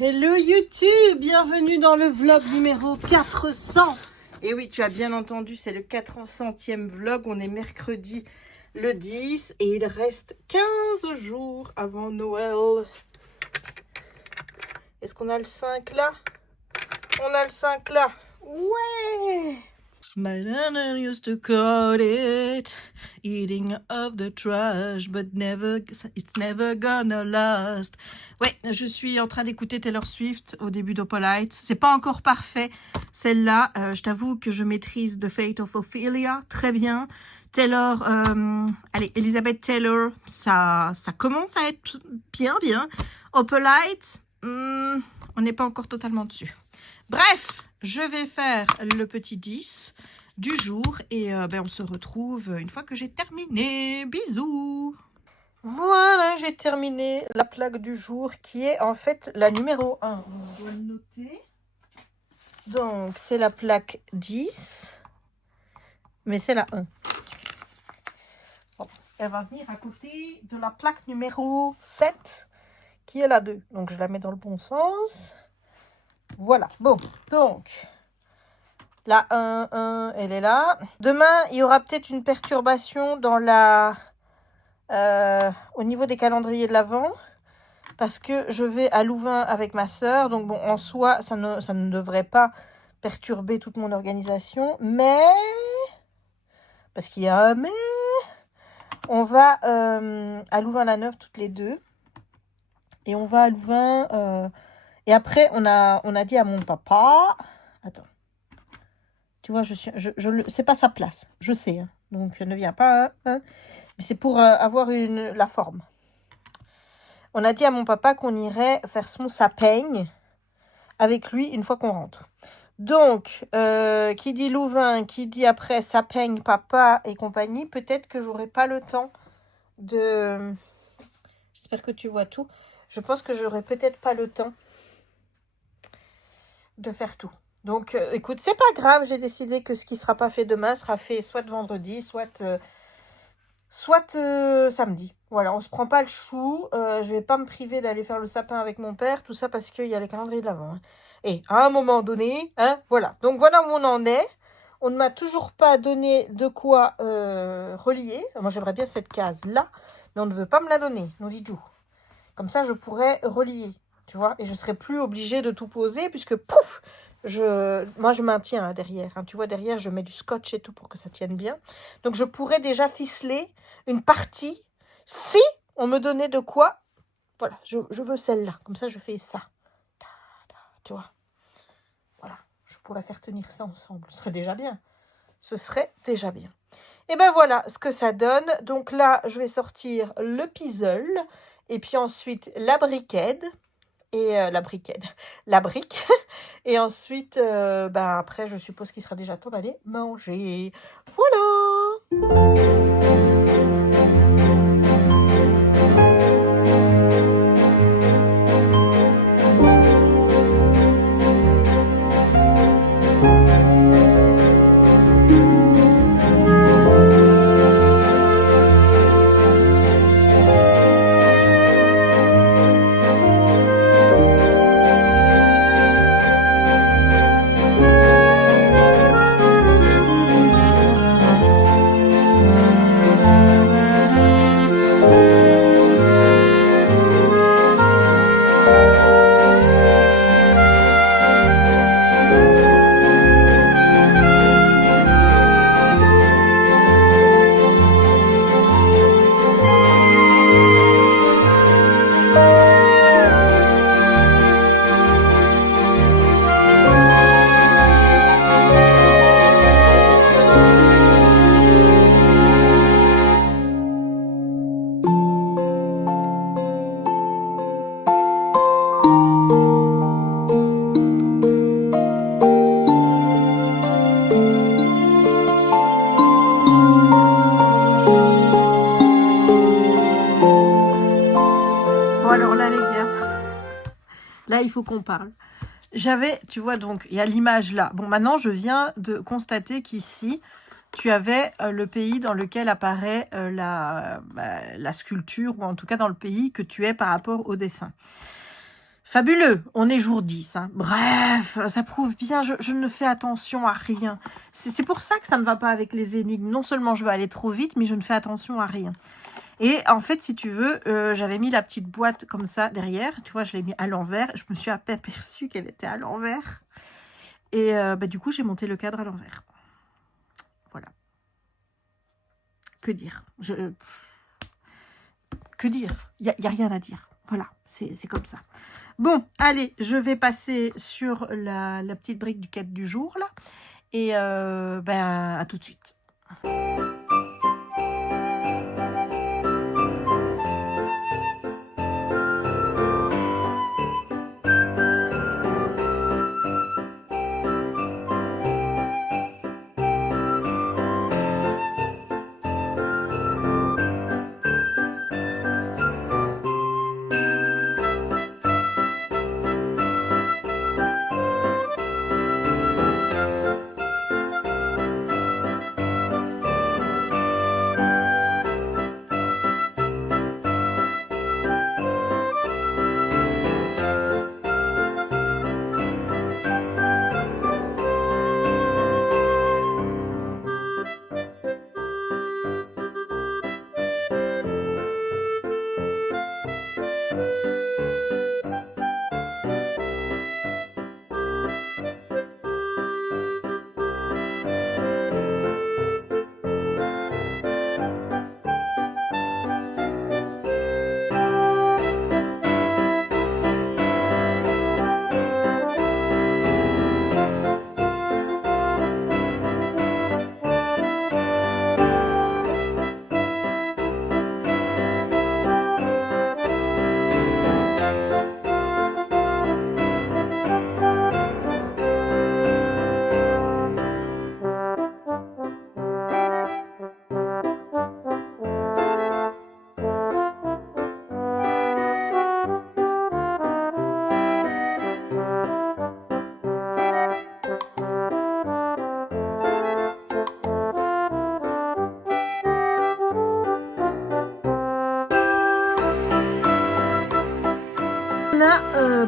Hello YouTube, bienvenue dans le vlog numéro 400. Et oui, tu as bien entendu, c'est le 400e vlog. On est mercredi le 10 et il reste 15 jours avant Noël. Est-ce qu'on a le 5 là? On a le 5 là. Ouais! My nana used to call it eating of the trash, but it's never gonna last. Ouais, je suis en train d'écouter Taylor Swift au début d'Opalite. C'est pas encore parfait, celle-là. Je t'avoue que je maîtrise The Fate of Ophelia très bien. Taylor, Elizabeth Taylor, ça commence à être bien. Opalite, on n'est pas encore totalement dessus. Bref, je vais faire le petit 10 du jour et on se retrouve une fois que j'ai terminé. Bisous! Voilà, j'ai terminé la plaque du jour qui est en fait la numéro 1. On doit le noter. Donc, c'est la plaque 10, mais c'est la 1. Bon, elle va venir à côté de la plaque numéro 7 qui est la 2. Donc, je la mets dans le bon sens. Voilà, bon, donc, la 1, elle est là. Demain, il y aura peut-être une perturbation dans au niveau des calendriers de l'Avent, parce que je vais à Louvain avec ma sœur. Donc, bon, en soi, ça ne devrait pas perturber toute mon organisation, mais, parce qu'il y a un mais, on va à Louvain-la-Neuve toutes les deux. Et on va à Louvain... Et après, on a dit à mon papa... Attends. Tu vois, c'est pas sa place. Je sais. Hein. Donc, ne viens pas. Hein. Mais c'est pour avoir la forme. On a dit à mon papa qu'on irait faire son sapeigne avec lui une fois qu'on rentre. Donc, qui dit Louvain, qui dit après sapeigne, papa et compagnie, peut-être que j'aurai pas le temps de... J'espère que tu vois tout. Je pense que j'aurai peut-être pas le temps de faire tout. Donc, écoute, c'est pas grave. J'ai décidé que ce qui sera pas fait demain sera fait soit vendredi, soit samedi. Voilà, on se prend pas le chou. Je vais pas me priver d'aller faire le sapin avec mon père. Tout ça parce qu'il y a les calendriers de l'Avent. Hein. Et à un moment donné, hein, voilà. Donc, voilà où on en est. On ne m'a toujours pas donné de quoi relier. Moi, j'aimerais bien cette case-là, mais on ne veut pas me la donner. Nous dit Jou. Comme ça, je pourrais relier. Tu vois, et je serais plus obligée de tout poser puisque pouf, moi je maintiens hein, derrière. Hein, tu vois, derrière, je mets du scotch et tout pour que ça tienne bien. Donc, je pourrais déjà ficeler une partie si on me donnait de quoi. Voilà, je veux celle-là. Comme ça, je fais ça. Tu vois. Voilà, je pourrais faire tenir ça ensemble. Ce serait déjà bien. Ce serait déjà bien. Et ben voilà ce que ça donne. Donc là, je vais sortir le puzzle et puis ensuite la briquette. Et la brique. Et ensuite, après, je suppose qu'il sera déjà temps d'aller manger. Voilà. Là, il faut qu'on parle. Tu vois, donc, il y a l'image là. Bon, maintenant, je viens de constater qu'ici, tu avais le pays dans lequel apparaît la sculpture, ou en tout cas dans le pays que tu es par rapport au dessin. Fabuleux, on est jour 10. Hein. Bref, ça prouve bien, je ne fais attention à rien. C'est pour ça que ça ne va pas avec les énigmes. Non seulement je veux aller trop vite, mais je ne fais attention à rien. Et en fait, si tu veux, j'avais mis la petite boîte comme ça derrière. Tu vois, je l'ai mis à l'envers. Je me suis aperçue qu'elle était à l'envers. Et du coup, j'ai monté le cadre à l'envers. Voilà. Que dire Que dire? Il n'y a rien à dire. Voilà, c'est comme ça. Bon, allez, je vais passer sur la petite brique du cadre du jour, là. Et à tout de suite.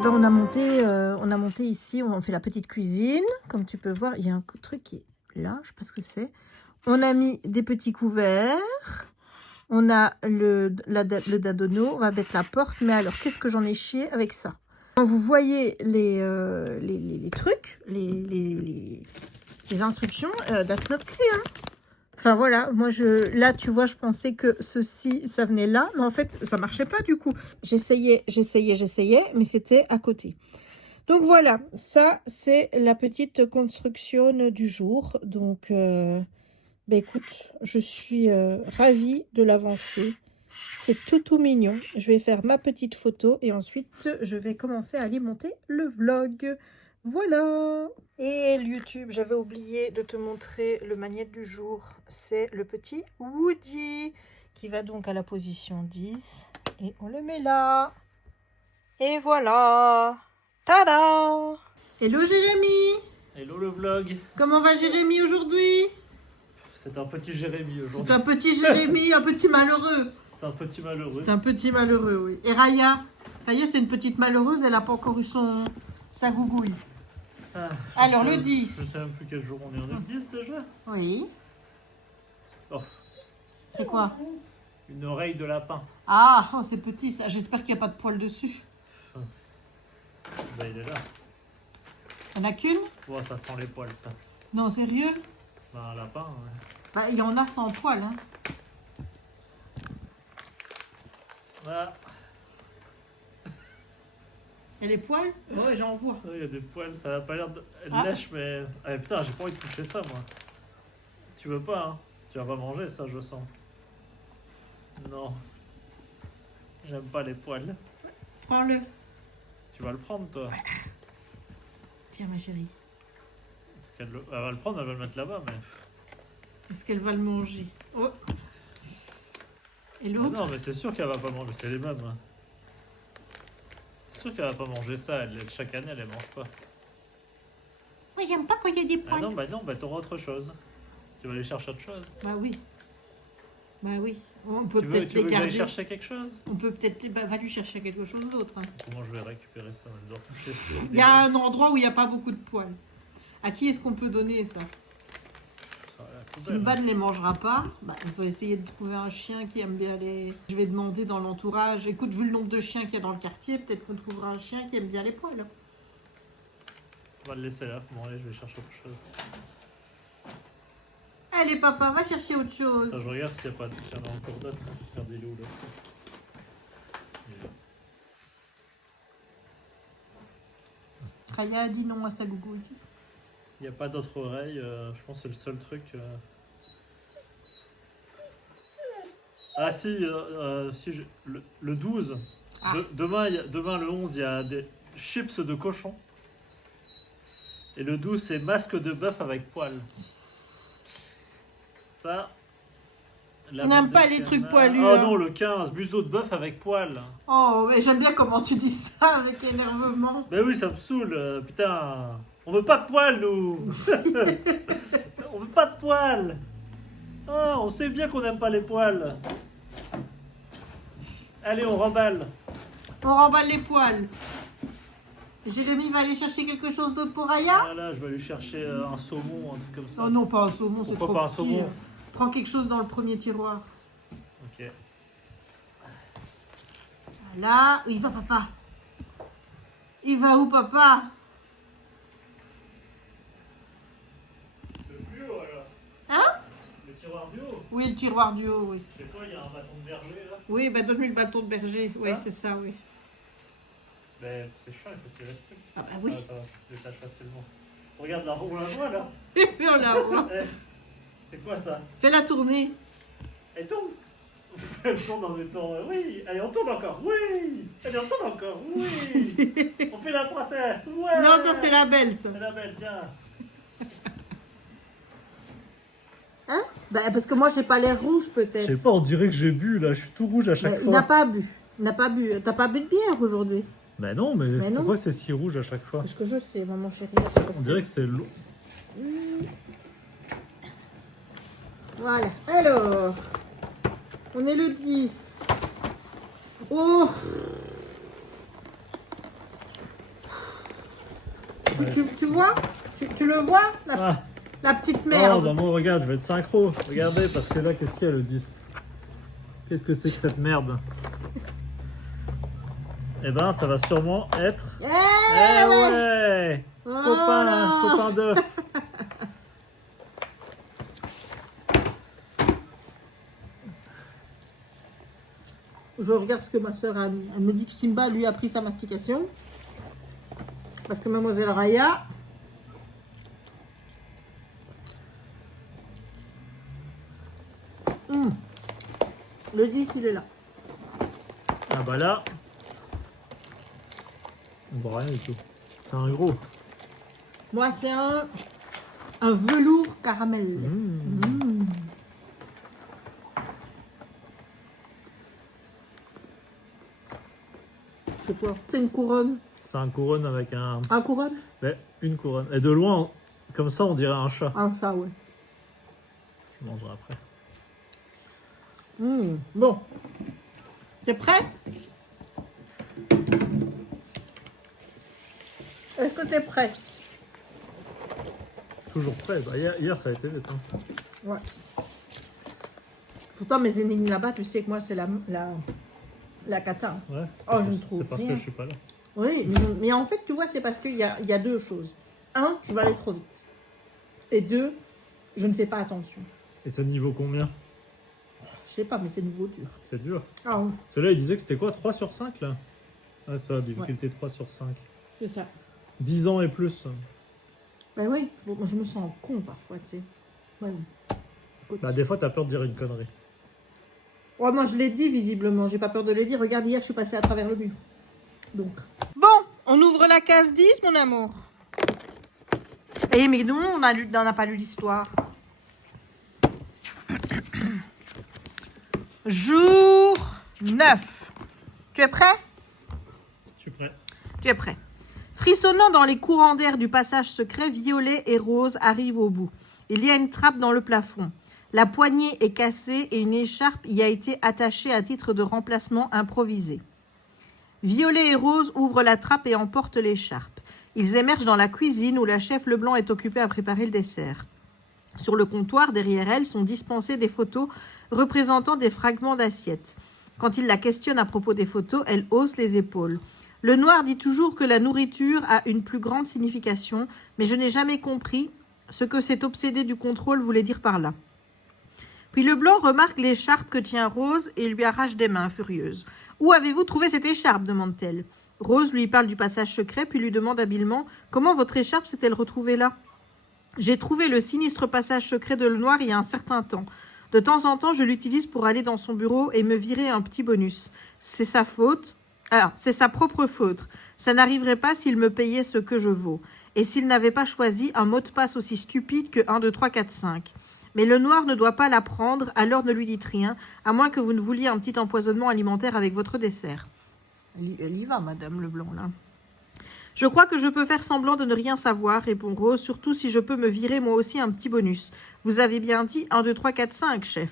On a monté ici, on fait la petite cuisine. Comme tu peux voir, il y a un truc qui est là, je sais pas ce que c'est. On a mis des petits couverts. On a le dadonneau. On va mettre la porte. Mais alors, qu'est-ce que j'en ai chié avec ça? Quand vous voyez les trucs, les instructions, that's not clear. Enfin voilà, moi là tu vois, je pensais que ceci, ça venait là, mais en fait ça marchait pas du coup. J'essayais, mais c'était à côté. Donc voilà, ça c'est la petite construction du jour. Donc écoute, je suis ravie de l'avancer. C'est tout mignon. Je vais faire ma petite photo et ensuite je vais commencer à alimenter le vlog. Voilà. Et YouTube, j'avais oublié de te montrer le magnète du jour. C'est le petit Woody qui va donc à la position 10. Et on le met là. Et voilà. Tada! Hello Jérémy! Hello le vlog! Comment va Jérémy aujourd'hui? C'est un petit Jérémy aujourd'hui. C'est un petit Jérémy, un petit malheureux. C'est un petit malheureux. C'est un petit malheureux, oui. Et Raya? Raya, c'est une petite malheureuse, elle n'a pas encore eu sa gougouille. Ah, alors, le 10. Je ne sais même plus quel jour on est. On est le 10 déjà? Oui. Oh. C'est quoi? Une oreille de lapin. Ah, oh, c'est petit ça. J'espère qu'il n'y a pas de poils dessus. Bah, il est là. Il n'y en a qu'une? Oh, ça sent les poils, ça. Non, sérieux? Bah, un lapin, ouais. Bah, il y en a sans poils, hein. Ah. Et les poils? Ouais, j'en vois. Il y a des poils, ça n'a pas l'air de... Elle Ah. lèche, mais... Ah, putain, j'ai pas envie de toucher ça, moi. Tu veux pas, hein? Tu vas pas manger, ça, je sens. Non. J'aime pas les poils. Prends-le. Tu vas le prendre, toi? Tiens, ma chérie. Elle va le prendre, elle va le mettre là-bas, mais... Est-ce qu'elle va le manger? Oh. Et Ah l'autre? non, mais c'est sûr qu'elle va pas manger, c'est les mêmes. Hein. C'est sûr qu'elle va pas manger ça, chaque année, elle les mange pas. Moi, j'aime pas quand il y a des poils. Ah non, bah t'auras autre chose. Tu vas aller chercher autre chose. Bah oui. Bah oui. On peut Tu veux, peut-être tu veux les que j'aille garder. chercher quelque chose? On peut peut-être les... Bah, va lui chercher quelque chose d'autre. Hein. Comment je vais récupérer ça? Je dois toucher. Il y a un endroit où il n'y a pas beaucoup de poils. À qui est-ce qu'on peut donner ça? Ça, la poubelle. Simba ne les mangera pas. Bah, on peut essayer de trouver un chien qui aime bien les... Je vais demander dans l'entourage. Écoute, vu le nombre de chiens qu'il y a dans le quartier, peut-être qu'on trouvera un chien qui aime bien les poils. Hein. On va le laisser là. Bon, allez, je vais chercher autre chose. Allez, papa, va chercher autre chose. Attends, je regarde s'il n'y a pas de s'il y en a encore d'autres. Je vais faire des loups là. Raya a dit non à sa gougouille. Il n'y a pas d'autres oreilles. Je pense que c'est le seul truc. Ah si, si le 12. Ah. Demain, demain, le 11, il y a des chips de cochon. Et le 12, c'est masque de bœuf avec poils. Ça. On n'aime pas les trucs poilus. Oh hein. non, le 15, museau de bœuf avec poils. Oh, mais j'aime bien comment tu dis ça avec énervement. Ben oui, ça me saoule, putain. On veut pas de poils, nous. On veut pas de poils. Oh, on sait bien qu'on n'aime pas les poils. Allez, on remballe. On remballe les poils. Jérémy va aller chercher quelque chose d'autre pour Raya? Voilà, je vais aller chercher un saumon, un truc comme ça. Oh non, pas un saumon, c'est Pourquoi trop pas un petit. saumon? Prends quelque chose dans le premier tiroir. Ok. Là, il va papa. Il va où papa? Le plus haut, alors. Hein? Le tiroir du haut. Oui, le tiroir du haut, oui. C'est quoi, il y a un bâton de berger, là? Oui, bah donne-lui le bâton de berger. Oui, Ça c'est ça, oui. Ben, c'est chiant, il faut tirer ce truc. Ah bah oui. Ah, ça va, ça se détache facilement. Regarde là, on la voit, là. Et puis on la voit. Eh, c'est quoi, ça? Fais-la tourner. Elle tourne. Elle tourne en étant... oui. Allez, on tourne encore. Oui. Allez, on tourne encore. Oui. On fait la princesse. Ouais. Non, ça c'est la belle, ça. C'est la belle, tiens. Hein? Bah parce que moi j'ai pas l'air rouge Je peut-être. sais pas, on dirait que j'ai bu, là. Je suis tout rouge à chaque Bah, il fois. n'a pas bu. Il n'a pas bu. T'as pas bu de bière aujourd'hui? Ben non, mais Mais non. pourquoi c'est si rouge à chaque fois? Parce que je sais, maman chérie. c'est parce On dirait que c'est l'eau. Voilà. Alors, on est le 10. Oh! Tu vois? Tu le vois? Ah. La petite Oh, merde. bah moi, regarde, je vais être synchro. Regardez, parce que là, qu'est-ce qu'il y a le 10? Qu'est-ce que c'est que cette merde? Eh ben, ça va sûrement être... Eh Eh ouais. ouais! Voilà. Copain d'œuf. Je regarde ce que ma soeur a mis. Elle me dit que Simba lui a pris sa mastication. Parce que mademoiselle Raya... Le 10 il est là. Ah bah là... On voit rien du tout. C'est un gros. Moi c'est un velours caramel. Mmh. C'est quoi? C'est une couronne. C'est un couronne avec un... Un couronne? Ouais, une couronne. Et de loin, comme ça, on dirait un chat. Un chat, ouais. Je mangerai après. Bon. T'es prêt? Est-ce que t'es prêt? Toujours prêt. Bah, hier, ça a été vite. Hein. Ouais. Pourtant, mes énigmes là-bas, tu sais que moi, c'est la cata. Ouais. Oh, je ne trouve C'est parce rien. que je suis pas là. Oui, mais en fait, tu vois, c'est parce qu'il y a deux choses. Un, je vais aller trop vite. Et deux, je ne fais pas attention. Et c'est niveau combien? Je sais pas, mais c'est nouveau dur. C'est dur. Ah oui, Celui-là, il disait que c'était quoi? 3 sur 5 là? Ah, ça, difficulté 3 sur 5. c'est ça. 10 ans et plus. Ben oui, bon, moi, je me sens con parfois, tu sais. Ouais, écoute. Bah, des fois, t'as peur de dire une connerie. Ouais, moi je l'ai dit visiblement, j'ai pas peur de le dire. Regarde, hier je suis passée à travers le mur. Donc. Bon, on ouvre la case 10, mon amour. Eh, mais nous, on n'a pas lu l'histoire. Jour 9. Tu es prêt? Je suis prêt. Tu es prêt. Frissonnant dans les courants d'air du passage secret, violet et rose arrivent au bout. Il y a une trappe dans le plafond. La poignée est cassée et une écharpe y a été attachée à titre de remplacement improvisé. Violet et Rose ouvrent la trappe et emportent l'écharpe. Ils émergent dans la cuisine où la chef Leblanc est occupée à préparer le dessert. Sur le comptoir, derrière elle, sont dispensées des photos représentant des fragments d'assiettes. Quand il la questionne à propos des photos, elle hausse les épaules. Le noir dit toujours que la nourriture a une plus grande signification, mais je n'ai jamais compris ce que cet obsédé du contrôle voulait dire par là. Puis le blanc remarque l'écharpe que tient Rose et lui arrache des mains, furieuse. « Où avez-vous trouvé cette écharpe ?» demande-t-elle. Rose lui parle du passage secret, puis lui demande habilement « Comment votre écharpe s'est-elle retrouvée là ?»« J'ai trouvé le sinistre passage secret de le noir il y a un certain temps. De temps en temps, je l'utilise pour aller dans son bureau et me virer un petit bonus. C'est sa faute. Alors, c'est sa propre faute. Ça n'arriverait pas s'il me payait ce que je vaux. Et s'il n'avait pas choisi un mot de passe aussi stupide que 1, 2, 3, 4, 5. Mais le noir ne doit pas l'apprendre, alors ne lui dites rien, à moins que vous ne vouliez un petit empoisonnement alimentaire avec votre dessert. » Elle y va, Madame Leblanc, là. « Je crois que je peux faire semblant de ne rien savoir, répond Rose, surtout si je peux me virer moi aussi un petit bonus. Vous avez bien dit 1, 2, 3, 4, 5, chef. »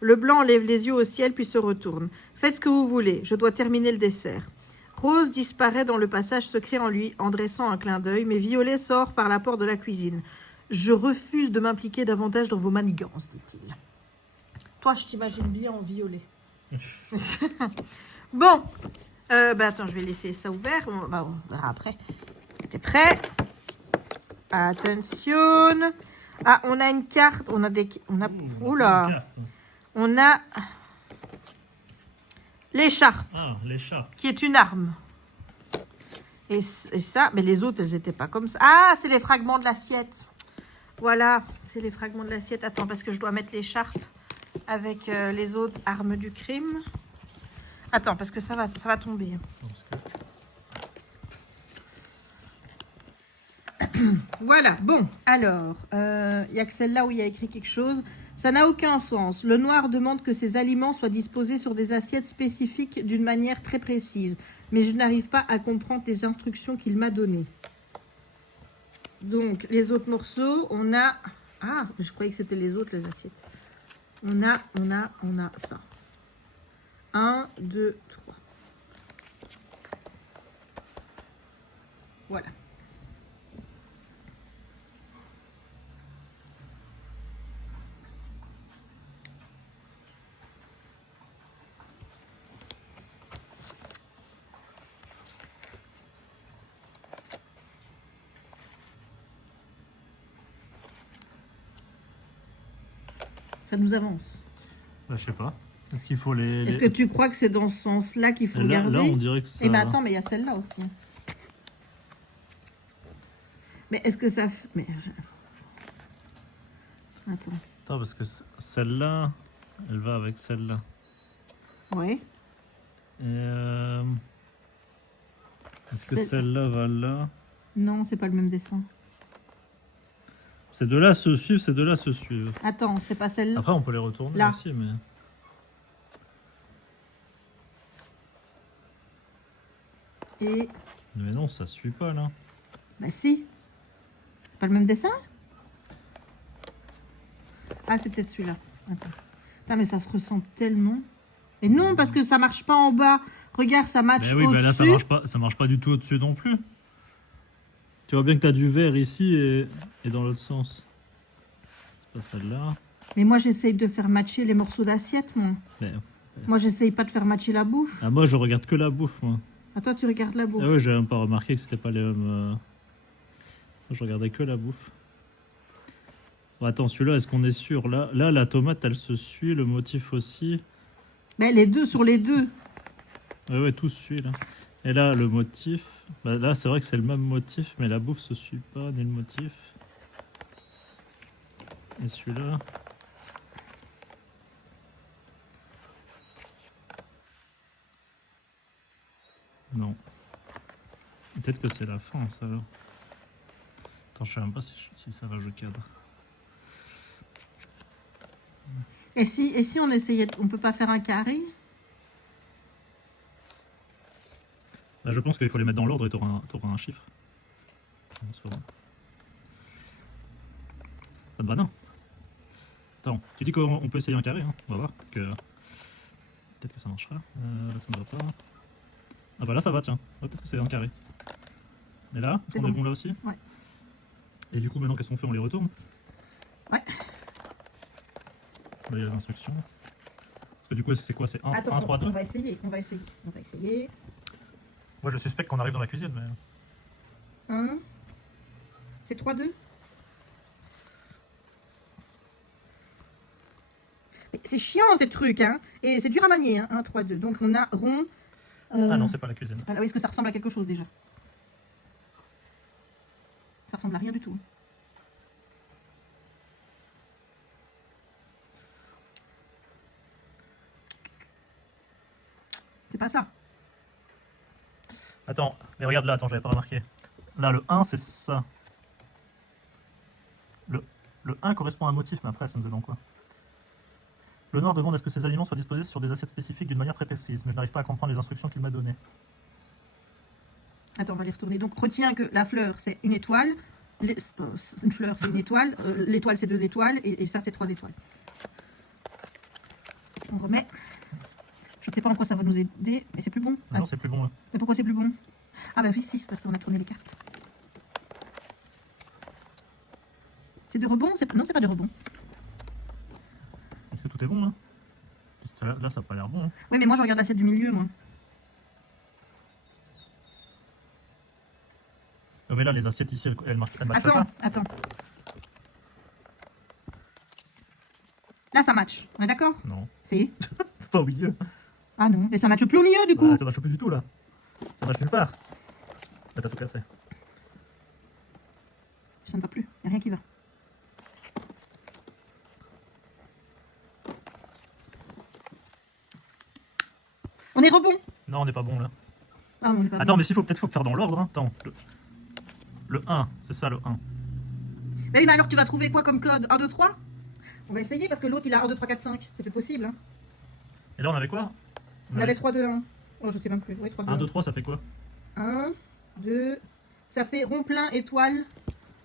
Leblanc lève les yeux au ciel puis se retourne. « Faites ce que vous voulez, je dois terminer le dessert. » Rose disparaît dans le passage secret en dressant un clin d'œil, mais Violet sort par la porte de la cuisine. « Je refuse de m'impliquer davantage dans vos manigances, dit-il. »« Toi, je t'imagine bien en violet. » Bon, attends, je vais laisser ça ouvert. On verra après. T'es prêt? Attention. Ah, on a une carte. On a. Oula. On a l'écharpe. Ah, l'écharpe. Qui est une arme. Et ça, mais les autres, elles n'étaient pas comme ça. Ah, c'est les fragments de l'assiette. Voilà, c'est les fragments de l'assiette. Attends, parce que je dois mettre l'écharpe avec les autres armes du crime. Attends, parce que ça va tomber. Voilà, bon, alors, il n'y a que celle-là où il y a écrit quelque chose. Ça n'a aucun sens. Le noir demande que ces aliments soient disposés sur des assiettes spécifiques d'une manière très précise. Mais je n'arrive pas à comprendre les instructions qu'il m'a données. Donc, les autres morceaux, on a... Ah, je croyais que c'était les autres, les assiettes. On a ça. 1, 2, 3. Voilà. Ça nous avance. Bah, je sais pas. Est-ce qu'il faut les... Est-ce que tu crois que c'est dans ce sens-là qu'il faut garder? Là, on dirait que ça... Eh bien, attends, mais il y a celle-là aussi. Mais est-ce que ça... Mais... Attends. Attends, parce que celle-là, elle va avec celle-là. Oui. Et est-ce que celle-là va là? Non, c'est pas le même dessin. Ces deux-là se suivent, ces deux-là se suivent. Attends, c'est pas celle-là. Après, on peut les retourner là aussi, mais... Et... Mais non, ça suit pas, là. Bah si. C'est pas le même dessin? Ah, c'est peut-être celui-là. Attends. Putain, mais ça se ressemble tellement. Mais non, parce que ça marche pas en bas. Regarde, ça match mais oui, au-dessus. mais là, ça marche pas du tout au-dessus non plus. Tu vois bien que tu as du vert ici et dans l'autre sens. C'est pas celle-là. Mais moi, j'essaye de faire matcher les morceaux d'assiette, moi. Mais... Moi, j'essaye pas de faire matcher la bouffe. Ah, moi, je regarde que la bouffe, moi. Ah, toi, tu regardes la bouffe. Ah ouais, j'avais même pas remarqué que c'était pas les mêmes... Je regardais que la bouffe. Bon, attends, celui-là, est-ce qu'on est sûr? Là, la tomate, elle se suit, le motif aussi. Mais les deux sur les deux. Ouais, tout se suit, là. Et là, le motif... Bah, là, c'est vrai que c'est le même motif, mais la bouffe se suit pas, ni le motif. Et celui-là... Non. Peut-être que c'est la fin, ça, alors. Attends, je sais même pas si ça va jouer cadre. Et si on essayait... On peut pas faire un carré? Là, je pense qu'il faut les mettre dans l'ordre et t'auras un chiffre. Ça te va, non? Attends, tu dis qu'on peut essayer un carré, hein. On va voir. Peut-être que ça marchera. Là, ça ne va pas. Ah bah là, ça va, tiens. Peut-être que c'est un carré. Et là, C'est on bon. est bon là aussi? Ouais. Et du coup, maintenant, qu'est-ce qu'on fait? On les retourne? Ouais. Là, il y a l'instruction. Parce que du coup, c'est quoi? C'est 1, Attends, 1, 3, 2? on va essayer. On va essayer. Moi, je suspecte qu'on arrive dans la cuisine, mais... 1. C'est 3, 2. C'est chiant ces trucs, hein. Et c'est dur à manier, hein. 1, 3, 2. Donc on a rond. Ah non, c'est pas la cuisine. Ah oui, est-ce que ça ressemble à quelque chose déjà? Ça ressemble à rien du tout. C'est pas ça. Attends, mais regarde là, attends, j'avais pas remarqué. Là, le 1, c'est ça. Le 1 correspond à un motif, mais après, ça me donne quoi? Le Nord demande à ce que ces aliments soient disposés sur des assiettes spécifiques d'une manière très précise, mais je n'arrive pas à comprendre les instructions qu'il m'a données. Attends, on va les retourner. Donc retiens que la fleur, c'est une étoile. Une fleur, c'est une étoile. L'étoile, c'est 2 étoiles. Et ça, c'est 3 étoiles. On remet. Je ne sais pas en quoi ça va nous aider, mais c'est plus bon. Non, c'est plus bon là. Mais pourquoi c'est plus bon? Ah bah oui, si, parce qu'on a tourné les cartes. C'est de rebond? Non, c'est pas de rebond. Est-ce que tout est bon là? Là, ça n'a pas l'air bon. Hein. Oui, mais moi, je regarde l'assiette du milieu, moi. Oh, mais là, les assiettes ici, elles marchent pas. Attends. Là, ça match. On est d'accord? Non. Si. Pas au milieu. Ah non, mais ça matche plus au milieu, du coup. Ça marche plus du tout là. Ça marche nulle part. Là, t'as tout cassé. Ça ne va plus. Il n'y a rien qui va. On est rebond. Non, on n'est pas bon là. Ah, on est pas Attends, bon. mais s'il faut peut-être faire dans l'ordre. Hein. Attends. Le 1, c'est ça le 1. Mais oui, mais alors tu vas trouver quoi comme code? 1, 2, 3? On va essayer parce que l'autre il a 1, 2, 3, 4, 5. C'est peut-être possible. Hein. Et là, on avait quoi? On avait 3, 2, 1. Oh, je sais même plus. Oui, 3, 2, 1, 2, 3, ça fait quoi? 1, 2. Ça fait rond plein, étoile,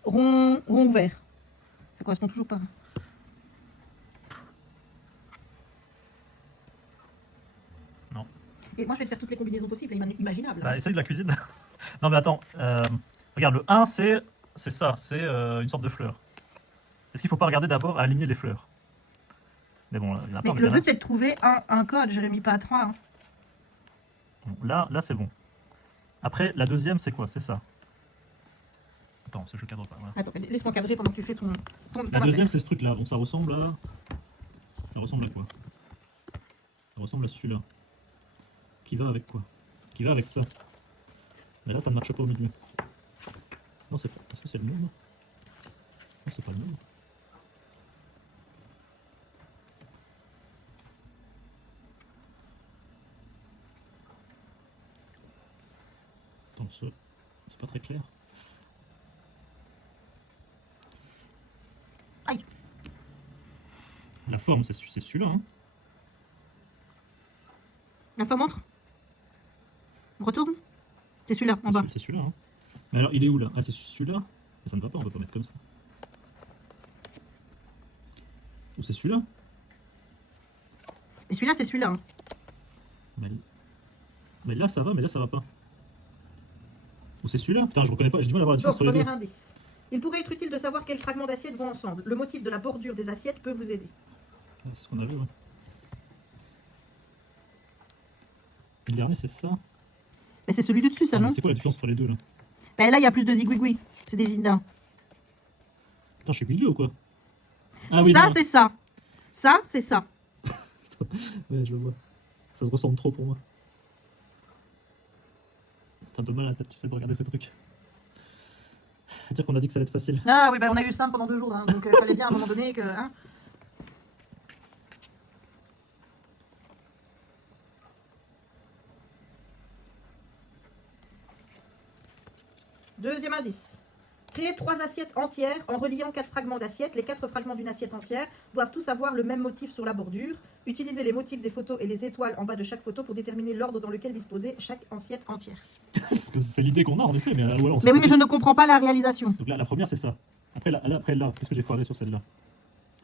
rond ouvert. Ça correspond toujours pas. Non. Et moi je vais te faire toutes les combinaisons possibles et imaginables. Bah, essaye de la cuisine. Non, mais attends. Regarde, le 1, c'est ça. C'est une sorte de fleur. Est-ce qu'il faut pas regarder d'abord à aligner les fleurs? Mais bon, il y en a Mais pas. le but c'est de trouver un code, Jérémy, pas à 3. Hein. Bon, là c'est bon. Après, la deuxième, c'est quoi? C'est ça. Attends, je cadre pas. Voilà. Attends, laisse-moi cadrer pendant que tu fais ton La deuxième, c'est ce truc-là. Donc ça ressemble à... Ça ressemble à quoi? Ça ressemble à celui-là. Qui va avec quoi? Qui va avec ça. Mais là, ça ne marche pas au milieu. Non, c'est pas... Est-ce que c'est le même? Non, c'est pas le même. Attends, c'est pas très clair. Aïe. La forme, c'est celui-là. Hein. La forme montre. On retourne. C'est celui-là, en bas. C'est celui-là. Hein. Mais alors, il est où là? Ah, c'est celui-là? Ça ne va pas, on va pas mettre comme ça. Ou c'est celui-là? Et celui-là, c'est celui-là. Hein. Mais là, ça va, mais là, ça va pas. Ou c'est celui-là? Putain, je reconnais pas, j'ai du mal à voir la différence Donc, entre les deux. premier indice. Il pourrait être utile de savoir quels fragments d'assiette vont ensemble. Le motif de la bordure des assiettes peut vous aider. Ouais, c'est ce qu'on a vu, ouais. Le dernier, c'est ça. Mais c'est celui du dessus, ça, Ah, mais non? c'est quoi la différence entre les deux là? Ben là, il y a plus de zigouigoui. C'est des là. Attends, je suis milieu ou quoi? Ah oui, ça, non. c'est ça. Ça, c'est ça. Ouais, je le vois. Ça se ressemble trop pour moi. Ça me donne mal à la tête, tu sais, de regarder ces trucs. C'est-à-dire qu'on a dit que ça allait être facile. Ah oui, ben on a eu ça pendant 2 jours. Hein, donc, il fallait bien à un moment donné que... Hein. Deuxième indice. Créer 3 assiettes entières en reliant 4 fragments d'assiette. Les 4 fragments d'une assiette entière doivent tous avoir le même motif sur la bordure. Utilisez les motifs des photos et les étoiles en bas de chaque photo pour déterminer l'ordre dans lequel disposer chaque assiette entière. C'est l'idée qu'on a en effet, mais voilà. Mais oui, mais je ne comprends pas la réalisation. Donc là, la première, c'est ça. Après là, qu'est-ce que j'ai foiré sur celle-là?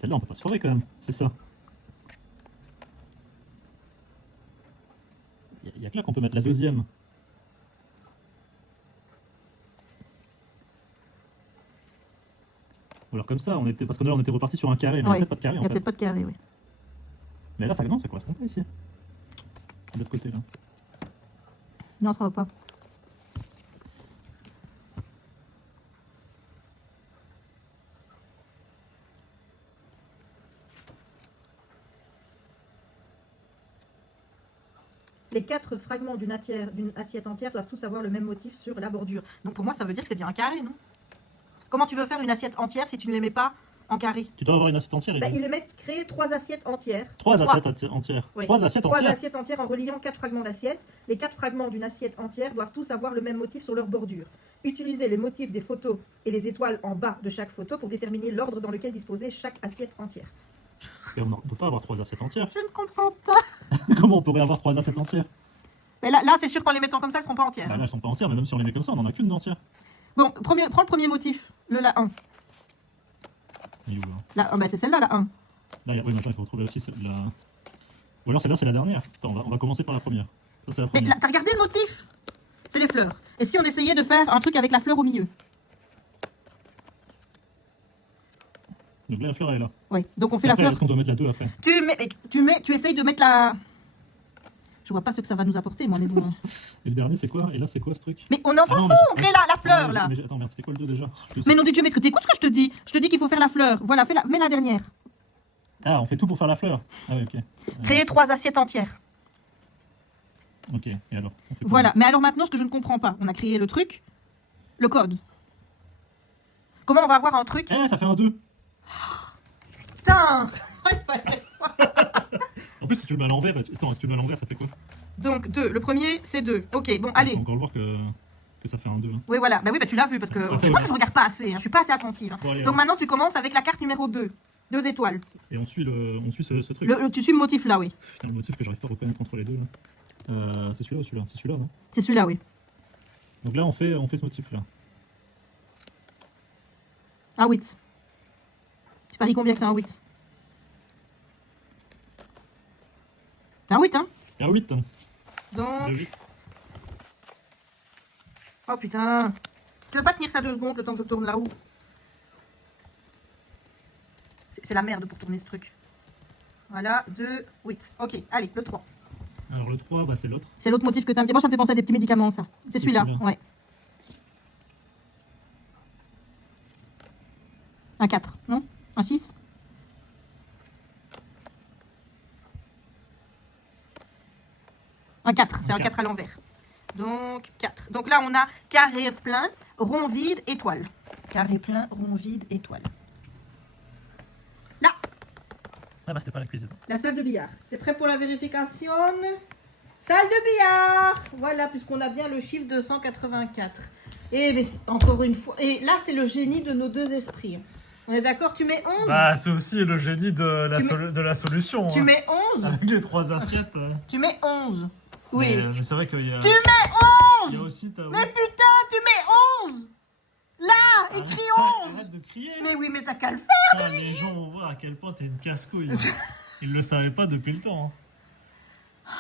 Celle-là, on peut pas se foirer quand même. C'est ça. Il y a que là qu'on peut mettre la deuxième. Ou alors comme ça, parce que là on était reparti sur un carré, mais il n'y a peut-être pas de carré Il en n'y a fait. peut-être pas de carré, oui. Mais là, ça correspond pas ici. De l'autre côté là. Non, ça va pas. Les 4 fragments d'une assiette entière doivent tous avoir le même motif sur la bordure. Donc pour moi, ça veut dire que c'est bien un carré, non? Comment tu veux faire une assiette entière si tu ne les mets pas en carré? Tu dois avoir une assiette entière. Ils mettent créer 3 assiettes entières. 3 assiettes entières. Oui. 3 assiettes 3 entières. assiettes entières en reliant 4 fragments d'assiette. Les 4 fragments d'une assiette entière doivent tous avoir le même motif sur leur bordure. Utilisez les motifs des photos et les étoiles en bas de chaque photo pour déterminer l'ordre dans lequel disposer chaque assiette entière. Et on ne peut pas avoir 3 assiettes entières. Je ne comprends pas. Comment on pourrait avoir 3 assiettes entières? Mais là c'est sûr qu'en les mettant comme ça, elles ne seront pas entières. Bah là, elles sont pas entières, mais même si on les met comme ça, on en a qu'une d'entière. Bon, prends le premier motif, la 1. Il est où, là C'est celle-là, la 1. Là, oui, maintenant, il faut retrouver aussi la... Ou alors celle-là, c'est la dernière. Attends, on va commencer par la première. Ça, c'est la Mais première. là, t'as regardé le motif? C'est les fleurs. Et si on essayait de faire un truc avec la fleur au milieu? Donc là, la fleur, elle est là. Oui, donc on fait Après, la fleur. est-ce qu'on doit mettre la 2 après? Tu essayes de mettre la... Je vois pas ce que ça va nous apporter, moi, mais bon. Et le dernier, c'est quoi? Et là, c'est quoi ce truc? Mais on en s'en non, fout, on crée la fleur, là. Attends, merde, c'était quoi le 2 déjà? Mais non, Dieu, mais t'écoutes ce que je te dis? Je te dis qu'il faut faire la fleur. Voilà, mets la dernière. Ah, on fait tout pour faire la fleur. Ah oui, ok. Créer 3 assiettes entières. Ok, et alors on fait Voilà, mais alors maintenant, ce que je ne comprends pas, on a créé le truc, le code. Comment on va avoir un truc? Eh, ça fait un 2. Putain. En plus, si tu le mets à l'envers, attends, si tu le mets à l'envers, ça fait quoi? Donc 2, le premier c'est 2. Ok, bon, allez. On peut encore voir que ça fait un 2. Hein. Oui, voilà, bah oui, bah tu l'as vu parce que Après, moi oui. je regarde pas assez, hein. Je suis pas assez attentive. Hein. Bon, allez, Donc alors. maintenant tu commences avec la carte numéro 2. 2 étoiles. Et on suit ce truc. Tu suis le motif là, oui. Putain, le motif que j'arrive pas à reconnaître entre les deux. Là. C'est celui-là ou celui-là? C'est celui-là, non? C'est celui-là, oui. Donc là, on fait ce motif-là. Un 8. Tu paries combien que c'est un 8? C'est un 8, hein? Et un 8. Hein. Donc... 2 8. Oh putain. Tu veux pas tenir ça 2 secondes le temps que je tourne la roue? C'est la merde pour tourner ce truc. Voilà, 2, 8. Ok, allez, le 3. Alors le 3, bah, c'est l'autre. C'est l'autre motif que t'aimes bien. Moi, ça me fait penser à des petits médicaments, ça. C'est celui-là, celui-là. ouais. Un 4, non? Un 6? Un 4, c'est un 4 à l'envers. Donc, 4. Donc là, on a carré plein, rond vide, étoile. Carré plein, rond vide, étoile. Là, Ah bah c'était pas la cuisine. la salle de billard. T'es prêt pour la vérification? Salle de billard. Voilà, puisqu'on a bien le chiffre 284. Et mais encore une fois, et là c'est le génie de nos deux esprits. On est d'accord? Tu mets 11? Bah c'est aussi le génie de la solution. Tu hein. mets 11? Avec les 3 assiettes. Tu mets 11. Oui. Mais c'est vrai qu'il y a... Tu mets Il y a 11! aussi ta... Mais putain, tu mets 11! Là, écris 11! Arrête de crier. Mais oui, mais t'as qu'à le faire! Ah, les gens vont voir à quel point t'es une casse-couille. Ils le savaient pas depuis le temps. Hein.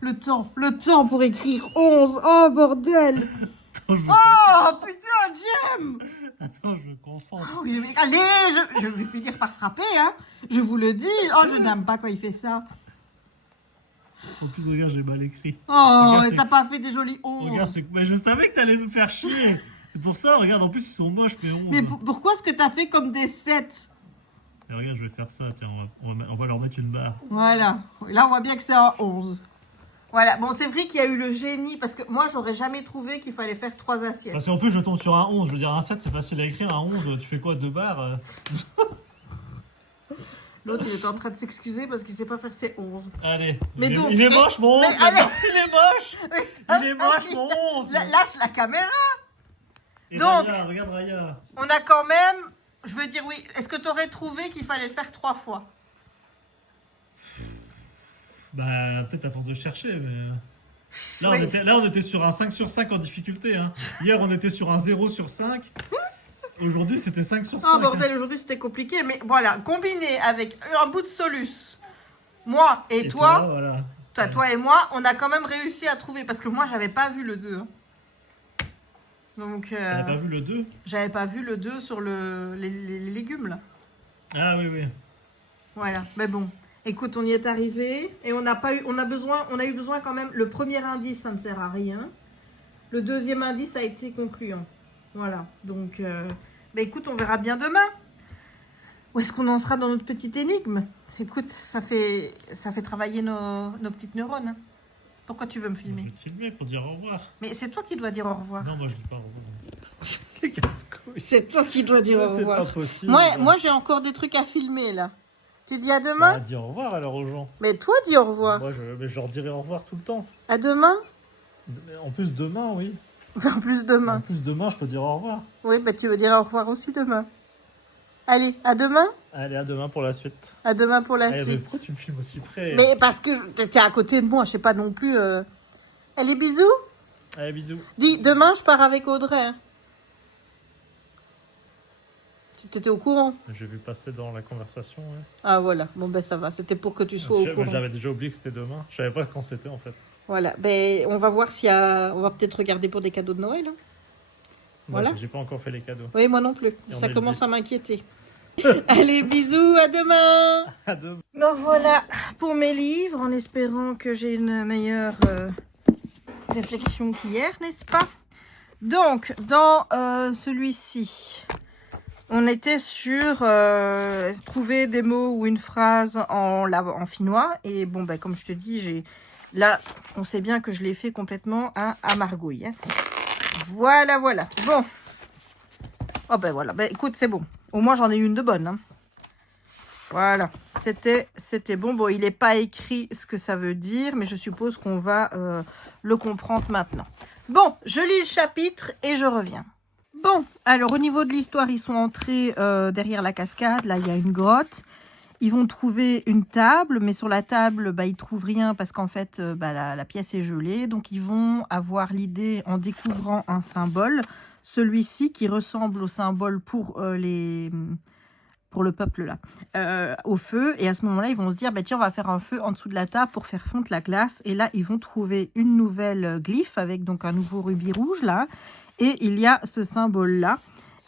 Le temps pour écrire 11. Oh, bordel! Attends, Oh, putain, j'aime! Attends, je me concentre. Oh, oui, mais allez, je vais finir par frapper, hein. Je vous le dis. Oh, je n'aime pas quand il fait ça. En plus, regarde, j'ai mal écrit. Oh, Regarde, t'as pas fait des jolis 11. Regarde, mais je savais que t'allais me faire chier. C'est pour ça, regarde, en plus, ils sont moches, mais 11. Mais pourquoi est-ce que t'as fait comme des 7? Et regarde, je vais faire ça, tiens, on va leur mettre une barre. Voilà. Là, on voit bien que c'est un 11. Voilà. Bon, c'est vrai qu'il y a eu le génie, parce que moi, j'aurais jamais trouvé qu'il fallait faire 3 assiettes. Parce qu'en plus, je tombe sur un 11. Je veux dire, un 7, c'est facile à écrire. Un 11, tu fais quoi, 2 barres L'autre, il est en train de s'excuser parce qu'il sait pas faire ses 11. Allez. Mais il, donc, est, il est moche, mon 11. allez. Il est moche. Il est moche, mon 11. Lâche la caméra. Et Donc- Raya, regarde Raya. On a quand même, je veux dire oui, est-ce que tu aurais trouvé qu'il fallait le faire 3 fois? Bah, peut-être à force de chercher, mais... Là, Oui. on était sur un 5 sur 5 en difficulté. Hein. Hier, on était sur un 0 sur 5. Aujourd'hui, c'était 5 sur 5. Oh bordel, aujourd'hui c'était compliqué, mais voilà, combiné avec un bout de Solus, moi et toi, voilà. toi et moi, on a quand même réussi à trouver, parce que moi j'avais pas vu le 2. Hein. Donc, T'avais pas vu le 2? j'avais pas vu le 2 sur les légumes là. Ah oui, oui. Voilà, mais bon, écoute, on y est arrivé et on a eu besoin quand même. Le premier indice, ça ne sert à rien. Le deuxième indice a été concluant. Voilà, donc, bah écoute, on verra bien demain. Où est-ce qu'on en sera dans notre petite énigme? Écoute, ça fait travailler nos petites neurones. Hein. Pourquoi tu veux me Je filmer? vais te filmer pour dire au revoir. Mais c'est toi qui dois dire au revoir. Non, moi je dis pas au revoir. Quel casse-couille. C'est toi qui dois dire au C'est pas revoir. possible. Moi j'ai encore des trucs à filmer là. Tu dis à demain? Bah, dis au revoir alors aux gens. Mais toi dis au revoir. Moi, mais je leur dirai au revoir tout le temps. À demain? En plus, demain, oui. En plus demain. En plus, demain, je peux dire au revoir. Oui, bah tu veux dire au revoir aussi demain. Allez, à demain? Allez, à demain pour la suite. À demain pour la Mais suite. pourquoi tu me filmes aussi près? Mais parce que t'es à côté de moi, je sais pas non plus. Allez, bisous. Allez, bisous. Dis, demain je pars avec Audrey. Hein. Tu étais au courant? J'ai vu passer dans la conversation. Ouais. Ah voilà, bon ben ça va, c'était pour que tu sois au courant. J'avais déjà oublié que c'était demain. Je savais pas quand c'était en fait. Voilà, ben on va voir s'il y a. On va peut-être regarder pour des cadeaux de Noël. Hein. Voilà. J'ai pas encore fait les cadeaux. Oui, moi non plus. Et Ça on est commence le à 10. m'inquiéter. Allez, bisous, à demain. À demain. Donc voilà pour mes livres, en espérant que j'ai une meilleure réflexion qu'hier, n'est-ce pas? Donc, dans celui-ci, on était sur trouver des mots ou une phrase en finnois. Et bon, ben, comme je te dis, là, on sait bien que je l'ai fait complètement à Margouille. Hein. Voilà, voilà. Bon. Oh ben voilà, ben écoute, c'est bon. Au moins, j'en ai une de bonne. Hein. Voilà, c'était bon. Bon, il n'est pas écrit ce que ça veut dire, mais je suppose qu'on va le comprendre maintenant. Bon, je lis le chapitre et je reviens. Bon, alors au niveau de l'histoire, ils sont entrés derrière la cascade. Là, il y a une grotte. Ils vont trouver une table, mais sur la table, bah, ils ne trouvent rien parce qu'en fait, la pièce est gelée. Donc, ils vont avoir l'idée, en découvrant un symbole, celui-ci qui ressemble au symbole pour le peuple là, au feu. Et à ce moment-là, ils vont se dire, bah, tiens, on va faire un feu en dessous de la table pour faire fondre la glace. Et là, ils vont trouver une nouvelle glyphe avec donc un nouveau rubis rouge là. Et il y a ce symbole-là.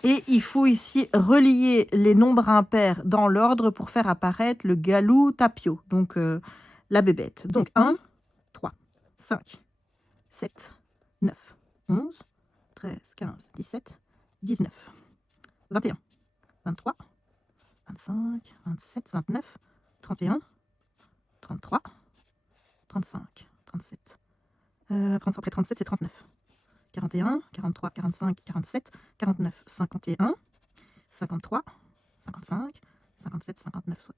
Et il faut ici relier les nombres impairs dans l'ordre pour faire apparaître le galou tapio, donc la bébête. Donc 1, 3, 5, 7, 9, 11, 13, 15, 17, 19, 21, 23, 25, 27, 29, 31, 33, 35, 37. Après 37, c'est 39. 41, 43, 45, 47, 49, 51, 53, 55, 57, 59,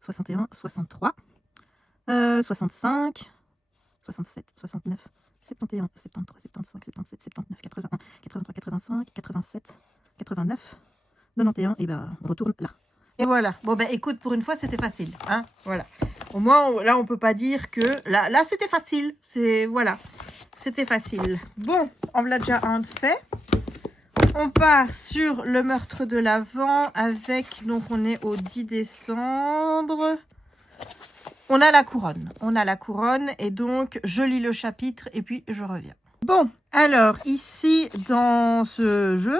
61, 63, 65, 67, 69, 71, 73, 75, 77, 79, 81, 83, 85, 87, 89, 91, et ben on retourne là. Et voilà. Bon ben écoute, pour une fois c'était facile, hein. Voilà. Au moins là on peut pas dire que là c'était facile. C'est voilà. C'était facile. Bon, on l'a déjà un de fait. On part sur le meurtre de l'Avent avec, donc on est au 10 décembre. On a la couronne. On a la couronne et donc je lis le chapitre et puis je reviens. Bon, alors ici dans ce jeu,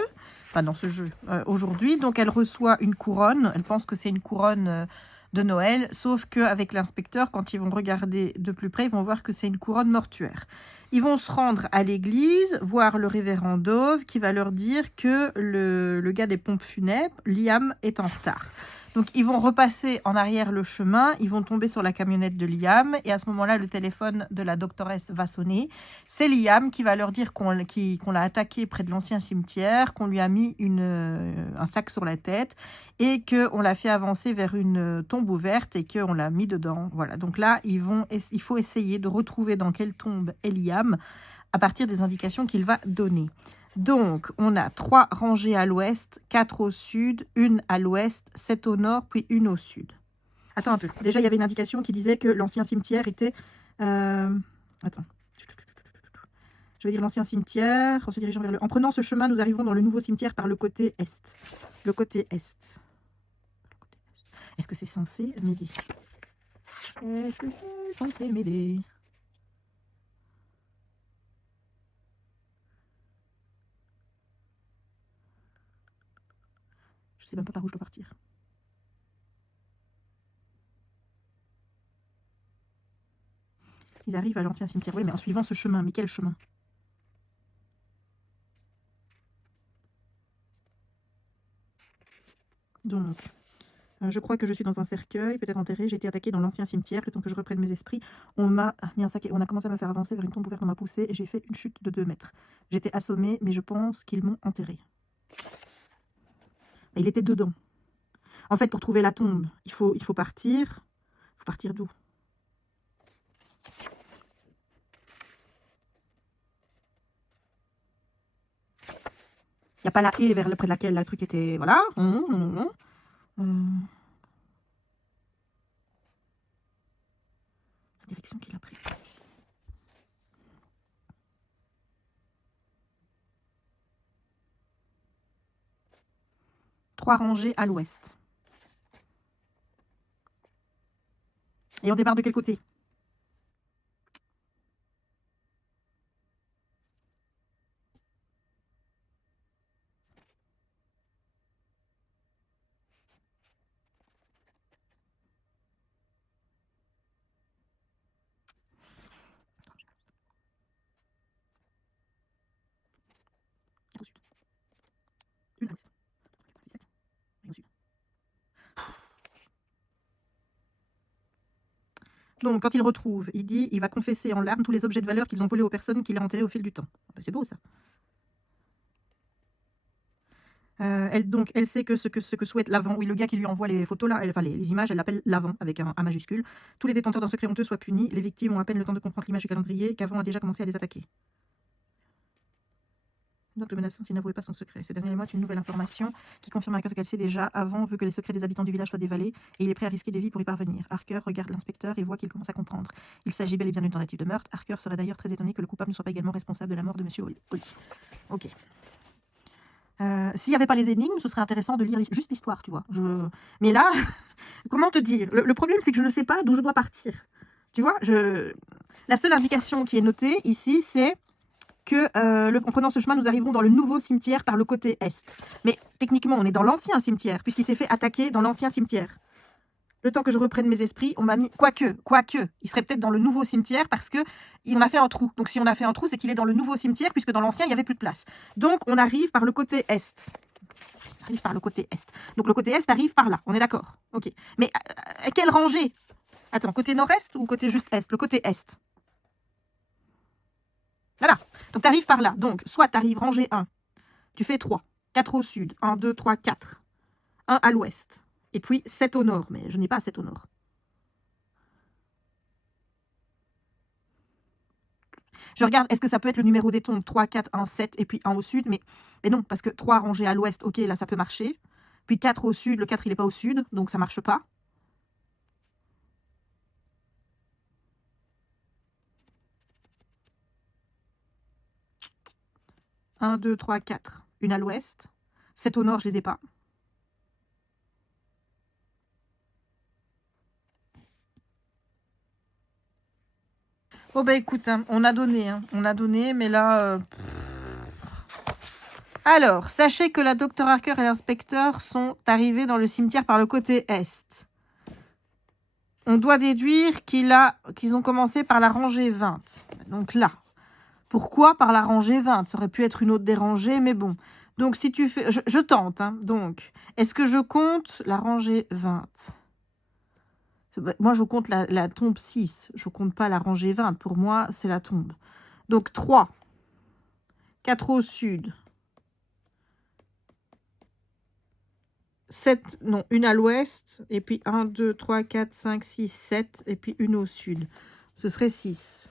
aujourd'hui, donc elle reçoit une couronne. Elle pense que c'est une couronne de Noël, sauf qu'avec l'inspecteur, quand ils vont regarder de plus près, ils vont voir que c'est une couronne mortuaire. Ils vont se rendre à l'église, voir le révérend Dove qui va leur dire que le gars des pompes funèbres, Liam, est en retard. Donc, ils vont repasser en arrière le chemin, ils vont tomber sur la camionnette de Liam et à ce moment-là, le téléphone de la doctoresse va sonner. C'est Liam qui va leur dire qu'on l'a attaqué près de l'ancien cimetière, qu'on lui a mis un sac sur la tête et qu'on l'a fait avancer vers une tombe ouverte et qu'on l'a mis dedans. Voilà, donc là, il faut essayer de retrouver dans quelle tombe est Liam à partir des indications qu'il va donner. Donc, on a 3 rangées à l'ouest, 4 au sud, 1 à l'ouest, 7 au nord, puis 1 au sud. Attends un peu. Déjà, il y avait une indication qui disait que l'ancien cimetière était... Attends. Je vais dire l'ancien cimetière, en se dirigeant vers le... En prenant ce chemin, nous arrivons dans le nouveau cimetière par le côté est. Le côté est. Est-ce que c'est censé m'aider? Est-ce que c'est censé m'aider? Je sais même pas par où je dois partir. Ils arrivent à l'ancien cimetière. Oui, mais en suivant ce chemin. Mais quel chemin? Donc, je crois que je suis dans un cercueil, peut-être enterré. J'ai été attaquée dans l'ancien cimetière. Le temps que je reprenne mes esprits, on m'a mis un sac et on a commencé à me faire avancer vers une tombe ouverte. On m'a poussé et j'ai fait une chute de 2 mètres. J'étais assommée, mais je pense qu'ils m'ont enterré. Et il était dedans. En fait, pour trouver la tombe, il faut partir. Il faut partir d'où? Il n'y a pas la haie vers près de laquelle le truc était... Voilà. La direction qu'il a prise. Trois rangées à l'ouest. Et on démarre de quel côté? Au sud. Une à l'ouest. 17. Et au sud. Donc, quand il retrouve, il dit, il va confesser en larmes tous les objets de valeur qu'ils ont volés aux personnes qu'il a enterrées au fil du temps. C'est beau, ça. Elle sait que ce que souhaite l'avant, oui, le gars qui lui envoie les photos là, enfin les images, elle l'appelle l'avant avec un A majuscule. Tous les détenteurs d'un secret honteux soient punis. Les victimes ont à peine le temps de comprendre l'image du calendrier qu'avant a déjà commencé à les attaquer. Donc le menaçant s'il n'avouait pas son secret. Ces derniers mois, une nouvelle information qui confirme à Harker ce qu'elle sait déjà. Avant veut que les secrets des habitants du village soient dévalés et il est prêt à risquer des vies pour y parvenir. Harker regarde l'inspecteur et voit qu'il commence à comprendre. Il s'agit bel et bien d'une tentative de meurtre. Harker serait d'ailleurs très étonné que le coupable ne soit pas également responsable de la mort de Monsieur Holly. Ok. S'il n'y avait pas les énigmes, ce serait intéressant de lire juste l'histoire, tu vois. Mais là, comment te dire? Le problème, c'est que je ne sais pas d'où je dois partir. Tu vois, la seule indication qui est notée ici, c'est que en prenant ce chemin, nous arriverons dans le nouveau cimetière par le côté est. Mais techniquement, on est dans l'ancien cimetière, puisqu'il s'est fait attaquer dans l'ancien cimetière. Le temps que je reprenne mes esprits, on m'a mis... Quoique, il serait peut-être dans le nouveau cimetière parce qu'on a fait un trou. Donc si on a fait un trou, c'est qu'il est dans le nouveau cimetière puisque dans l'ancien, il n'y avait plus de place. Donc on arrive par le côté est. Donc le côté est arrive par là, on est d'accord. Ok. Mais quelle rangée? Attends, côté nord-est ou côté juste est? Le côté est. Voilà. Donc tu arrives par là. Donc soit tu arrives rangée 1, tu fais 3, 4 au sud, 1, 2, 3, 4, 1 à l'ouest. Et puis 7 au nord, mais je n'ai pas 7 au nord. Je regarde, est-ce que ça peut être le numéro des tombes 3, 4, 1, 7 et puis 1 au sud, mais non, parce que 3 rangées à l'ouest, ok, là ça peut marcher. Puis 4 au sud, le 4 il n'est pas au sud, donc ça ne marche pas. Un, 2, 3, 4. Une à l'ouest. 7 au nord, je ne les ai pas. Bon bah écoute, hein, on a donné, mais là... Alors, sachez que la Dr Harker et l'inspecteur sont arrivés dans le cimetière par le côté est. On doit déduire qu'ils ont commencé par la rangée 20. Donc là. Pourquoi par la rangée 20? Ça aurait pu être une autre des rangées, mais bon. Donc si tu fais... Je tente, hein. Donc, est-ce que je compte la rangée 20? Moi, je compte la tombe 6. Je ne compte pas la rangée 20. Pour moi, c'est la tombe. Donc, 3. 4 au sud. 7, non, une à l'ouest. Et puis 1, 2, 3, 4, 5, 6, 7. Et puis une au sud. Ce serait 6.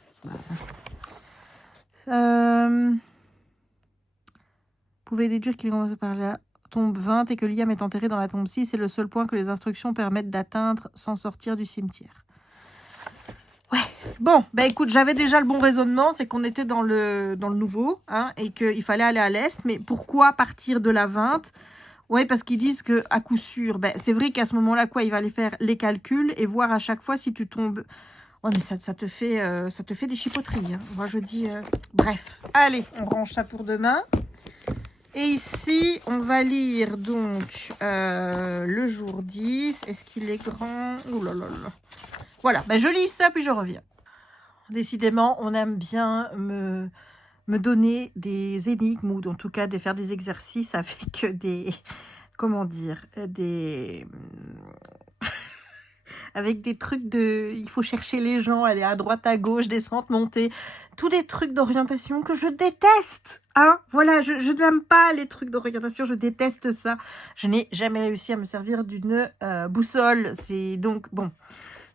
Vous pouvez déduire qu'il commence par la tombe 20 et que Liam est enterré dans la tombe 6. C'est le seul point que les instructions permettent d'atteindre sans sortir du cimetière. Ouais, Bon, bah écoute, j'avais déjà le bon raisonnement, c'est qu'on était dans le nouveau, hein, et qu'il fallait aller à l'est. Mais pourquoi partir de la 20? Ouais, parce qu'ils disent que à coup sûr, ben, c'est vrai qu'à ce moment-là, quoi, il va aller faire les calculs et voir à chaque fois si tu tombes. Ouais, mais ça te fait des chipoteries. Hein. Moi, je dis, bref. Allez, on range ça pour demain. Et ici, on va lire donc le jour 10. Est-ce qu'il est grand? Ouh là là là. Voilà, ben, je lis ça, puis je reviens. Décidément, on aime bien me donner des énigmes ou en tout cas de faire des exercices avec des, comment dire, des avec des trucs de, il faut chercher les gens, aller à droite, à gauche, descendre, monter, tous des trucs d'orientation que je déteste. Hein, voilà, je n'aime pas les trucs d'orientation, je déteste ça. Je n'ai jamais réussi à me servir d'une boussole. C'est donc bon.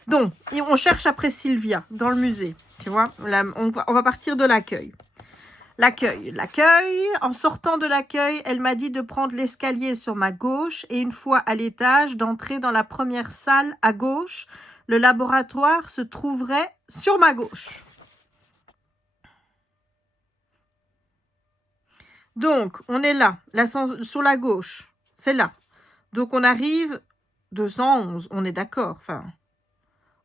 Donc, on cherche après Sylvia dans le musée. Tu vois, là, on va partir de l'accueil. L'accueil. En sortant de l'accueil, elle m'a dit de prendre l'escalier sur ma gauche et une fois à l'étage, d'entrer dans la première salle à gauche. Le laboratoire se trouverait sur ma gauche. Donc, on est là, sur la gauche. C'est là. Donc, on arrive 211. On est d'accord. Enfin,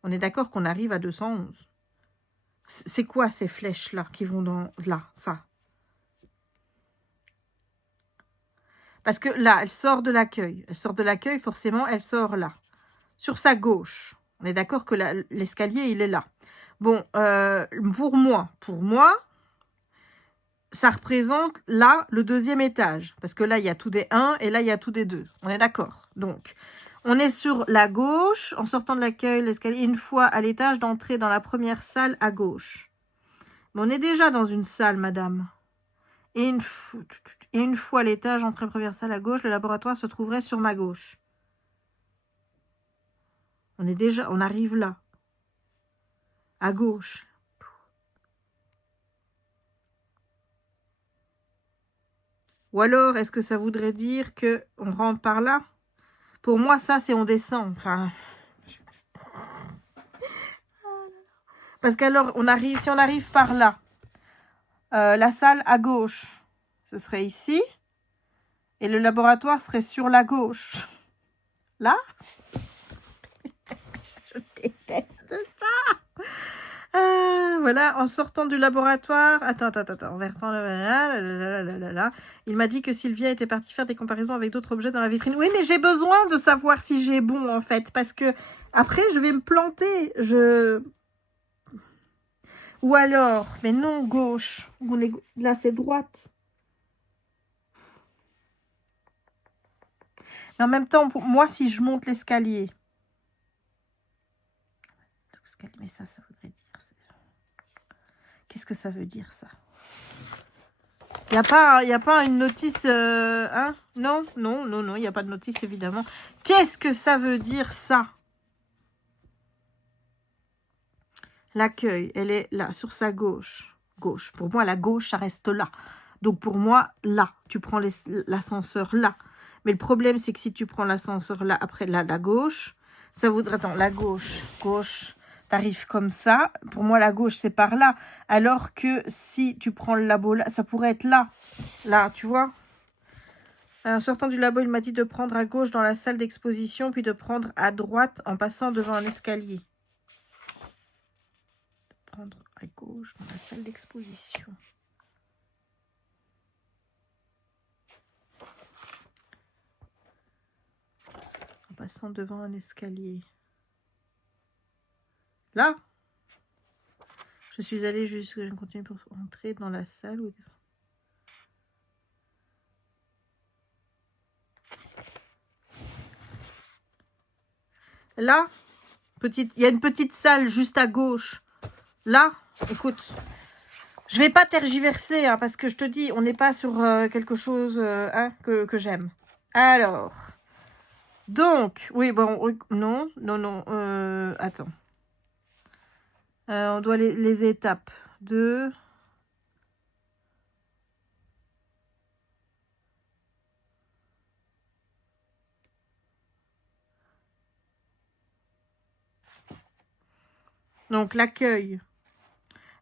on est d'accord qu'on arrive à 211. C'est quoi ces flèches-là qui vont dans là, ça? Parce que là, elle sort de l'accueil. Elle sort de l'accueil, forcément, elle sort là. Sur sa gauche. On est d'accord que l'escalier, il est là. Bon, pour moi, ça représente là le deuxième étage. Parce que là, il y a tout des 1 et là, il y a tout des 2. On est d'accord. Donc, on est sur la gauche. En sortant de l'accueil, l'escalier, une fois à l'étage, d'entrer dans la première salle à gauche. Mais on est déjà dans une salle, madame. Et une fois à l'étage, entrée première salle à gauche, le laboratoire se trouverait sur ma gauche. On arrive là. À gauche. Ou alors, est-ce que ça voudrait dire qu'on rentre par là? Pour moi, ça, c'est on descend. Enfin... Parce qu'alors, si on arrive par là, la salle à gauche, ce serait ici. Et le laboratoire serait sur la gauche. Là? Je déteste ça. Voilà, en sortant du laboratoire... Attends. Il m'a dit que Sylvia était partie faire des comparaisons avec d'autres objets dans la vitrine. Oui, mais j'ai besoin de savoir si j'ai bon, en fait. Parce que après, je vais me planter. Ou alors... Mais non, gauche. Là, c'est droite. Mais en même temps, pour moi, si je monte l'escalier... Mais ça voudrait dire... Qu'est-ce que ça veut dire, ça? Il n'y a pas une notice... hein? Non, il n'y a pas de notice, évidemment. Qu'est-ce que ça veut dire, ça? L'accueil, elle est là, sur sa gauche. Gauche. Pour moi, la gauche, ça reste là. Donc, pour moi, là. Tu prends l'ascenseur là. Mais le problème, c'est que si tu prends l'ascenseur là, après là, la gauche, ça voudrait... Attends, la gauche. T'arrives comme ça. Pour moi, la gauche, c'est par là. Alors que si tu prends le labo là, ça pourrait être là. Là, tu vois. En sortant du labo, il m'a dit de prendre à gauche dans la salle d'exposition, puis de prendre à droite en passant devant un escalier. Prendre à gauche dans la salle d'exposition. En passant devant un escalier. Là, je suis allée jusqu'à... Je continue pour entrer dans la salle. Là, il y a une petite salle juste à gauche. Là, écoute, je vais pas tergiverser, hein, parce que je te dis, on n'est pas sur quelque chose hein, que j'aime. Alors, donc, oui, bon, non, attends. On doit les étapes. 2. Donc, l'accueil.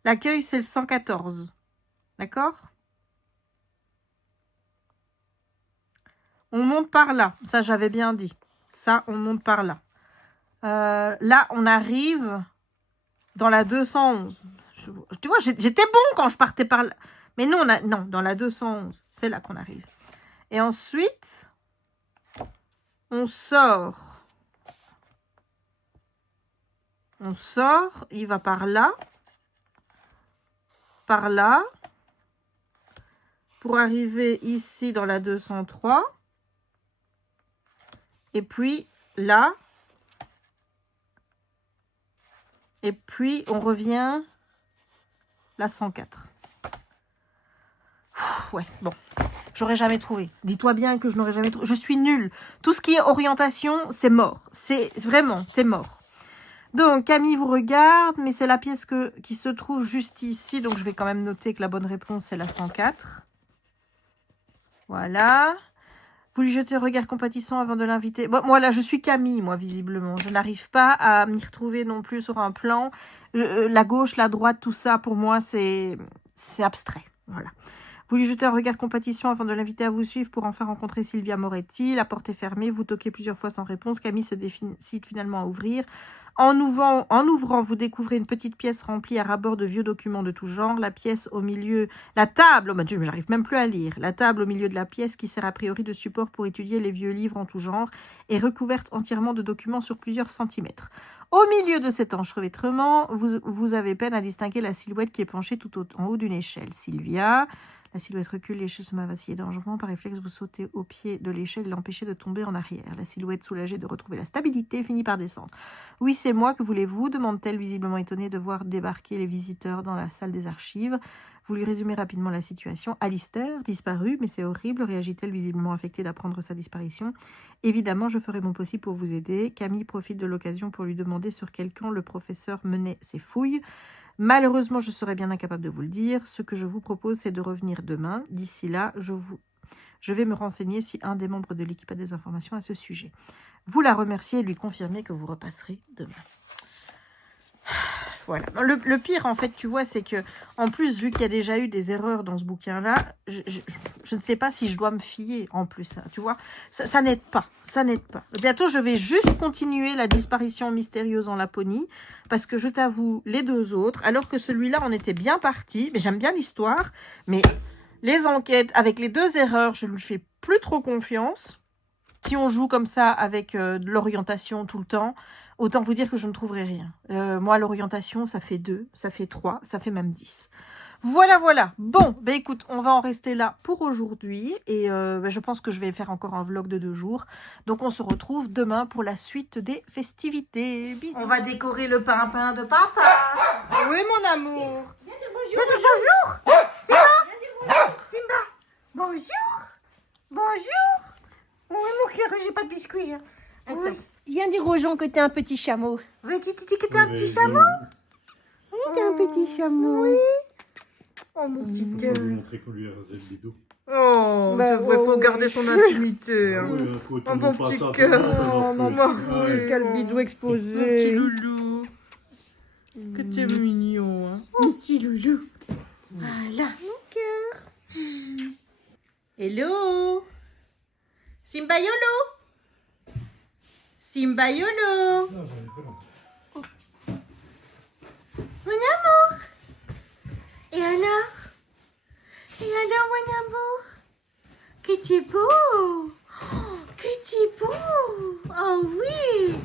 L'accueil, c'est le 114. D'accord? On monte par là. Ça, j'avais bien dit. Ça, on monte par là. Là, on arrive dans la 211. Tu vois, j'étais bon quand je partais par là. Mais nous, non, dans la 211. C'est là qu'on arrive. Et ensuite, on sort. On sort. Il va par là. Par là. Pour arriver ici dans la 203. Et puis là. Et puis on revient la 104. Ouais, bon. J'aurais jamais trouvé. Dis-toi bien que je n'aurais jamais trouvé. Je suis nulle. Tout ce qui est orientation, c'est mort. C'est vraiment, c'est mort. Donc, Camille vous regarde, mais c'est la pièce qui se trouve juste ici. Donc, je vais quand même noter que la bonne réponse, c'est la 104. Voilà. Vous lui jetez un regard compatissant avant de l'inviter. Bon, moi, là, je suis Camille, moi, visiblement. Je n'arrive pas à m'y retrouver non plus sur un plan. La gauche, la droite, tout ça, pour moi, c'est abstrait. Voilà. Vous lui jetez un regard compatissant avant de l'inviter à vous suivre pour enfin rencontrer Sylvia Moretti. La porte est fermée. Vous toquez plusieurs fois sans réponse. Camille se décide finalement à ouvrir. En ouvrant, vous découvrez une petite pièce remplie à ras-bord de vieux documents de tout genre. La pièce au milieu, la table, oh mon Dieu, j'arrive même plus à lire. La table au milieu de la pièce, qui sert a priori de support pour étudier les vieux livres en tout genre, est recouverte entièrement de documents sur plusieurs centimètres. Au milieu de cet enchevêtrement, vous avez peine à distinguer la silhouette qui est penchée tout en haut d'une échelle. Sylvia. La silhouette recule, l'échelle se met à vaciller dangereusement. Par réflexe, vous sautez au pied de l'échelle et l'empêchez de tomber en arrière. La silhouette, soulagée de retrouver la stabilité, finit par descendre. « Oui, c'est moi, que voulez-vous » demande-t-elle, visiblement étonnée de voir débarquer les visiteurs dans la salle des archives. Vous lui résumez rapidement la situation. « Alistair, disparu, mais c'est horrible » réagit-elle, visiblement affectée d'apprendre sa disparition. « Évidemment, je ferai mon possible pour vous aider. » Camille profite de l'occasion pour lui demander sur quel camp le professeur menait ses fouilles. Malheureusement, je serais bien incapable de vous le dire. Ce que je vous propose, c'est de revenir demain. D'ici là, je vais me renseigner si un des membres de l'équipe a des informations à ce sujet. Vous la remerciez et lui confirmez que vous repasserez demain. Voilà. Le pire, en fait, tu vois, c'est que, en plus, vu qu'il y a déjà eu des erreurs dans ce bouquin-là, je ne sais pas si je dois me fier, en plus, hein, tu vois. Ça n'aide pas, ça n'aide pas. Bientôt, je vais juste continuer la disparition mystérieuse en Laponie, parce que je t'avoue, les deux autres, alors que celui-là, on était bien parti, mais j'aime bien l'histoire, mais les enquêtes, avec les deux erreurs, je ne lui fais plus trop confiance. Si on joue comme ça, avec de l'orientation tout le temps, autant vous dire que je ne trouverai rien. Moi, l'orientation, ça fait 2, ça fait 3, ça fait même 10. Voilà, voilà. Bon, ben écoute, on va en rester là pour aujourd'hui. Et je pense que je vais faire encore un vlog de 2 jours. Donc, on se retrouve demain pour la suite des festivités. Bisous. On va décorer le parapin de papa. Oui, mon amour. Viens dire bonjour. Viens dire bonjour. C'est quoi? Viens dire bonjour. Simba. Bonjour. Bonjour. Oui, mon cœur, j'ai pas de biscuits. Hein. Oui. Viens dire aux gens que t'es un petit chameau. Oui, tu dis que t'es un petit chameau? Oui, t'es un petit chameau. Oui. Oh, mon petit cœur. On va lui montrer qu'on lui a rasé le bidou. Oh, Bah, il faut garder son intimité. Hein. Oui, Oh, mon petit cœur. Oh, mon quel bidou exposé. Mon petit loulou. Que t'es mignon. Hein. Mon petit loulou. Voilà. Mon cœur. Hello. Simba Yolo. Simba Yolo. Mon amour. Et alors? Et alors, mon amour? Que tu es beau. Oh, que tu es beau. Oh oui.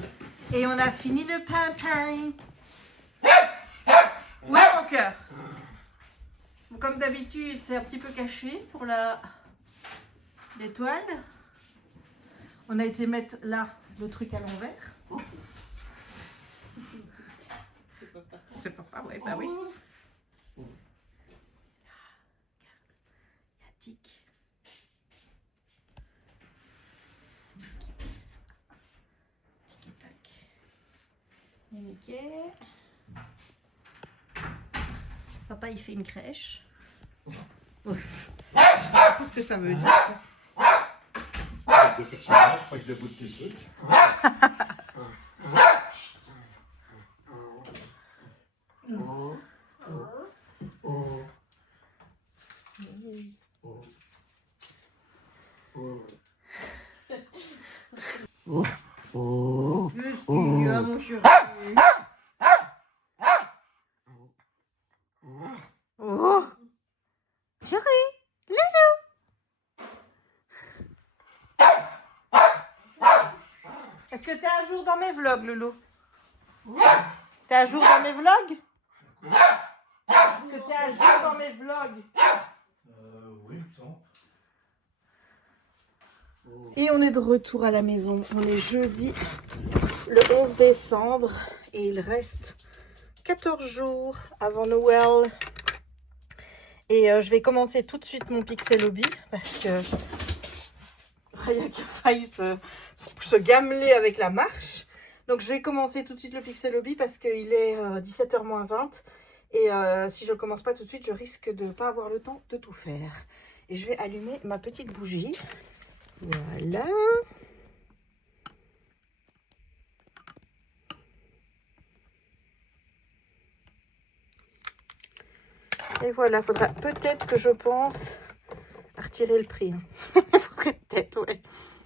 Et on a fini le pain-pain. Ouais, mon cœur. Comme d'habitude, c'est un petit peu caché pour l'étoile. On a été mettre là le truc à l'envers. C'est papa, ouais, bah oui. Tic. Tic-tac. Nickel. Papa, il fait une crèche. Je sais pas ce que ça veut dire. Deux personnages, pas que des bouts de tes trucs. Qu'est-ce qu'il y a, mon chéri? Oh, chéri, est-ce que t'es à jour dans mes vlogs, Loulou? T'es à jour dans mes vlogs? Est-ce que t'es à jour dans mes vlogs? Oui, il me semble. Et on est de retour à la maison. On est jeudi, le 11 décembre. Et il reste 14 jours avant Noël. Et je vais commencer tout de suite mon Pixel Hobby. Parce que Raya qui a failli se gameler avec la marche. Donc je vais commencer tout de suite le Pixel Hobby parce qu'il est 17h moins 20. Et si je ne commence pas tout de suite, je risque de ne pas avoir le temps de tout faire. Et je vais allumer ma petite bougie. Voilà. Et voilà, faudra peut-être que je pense à retirer le prix. Faudrait peut-être, ouais.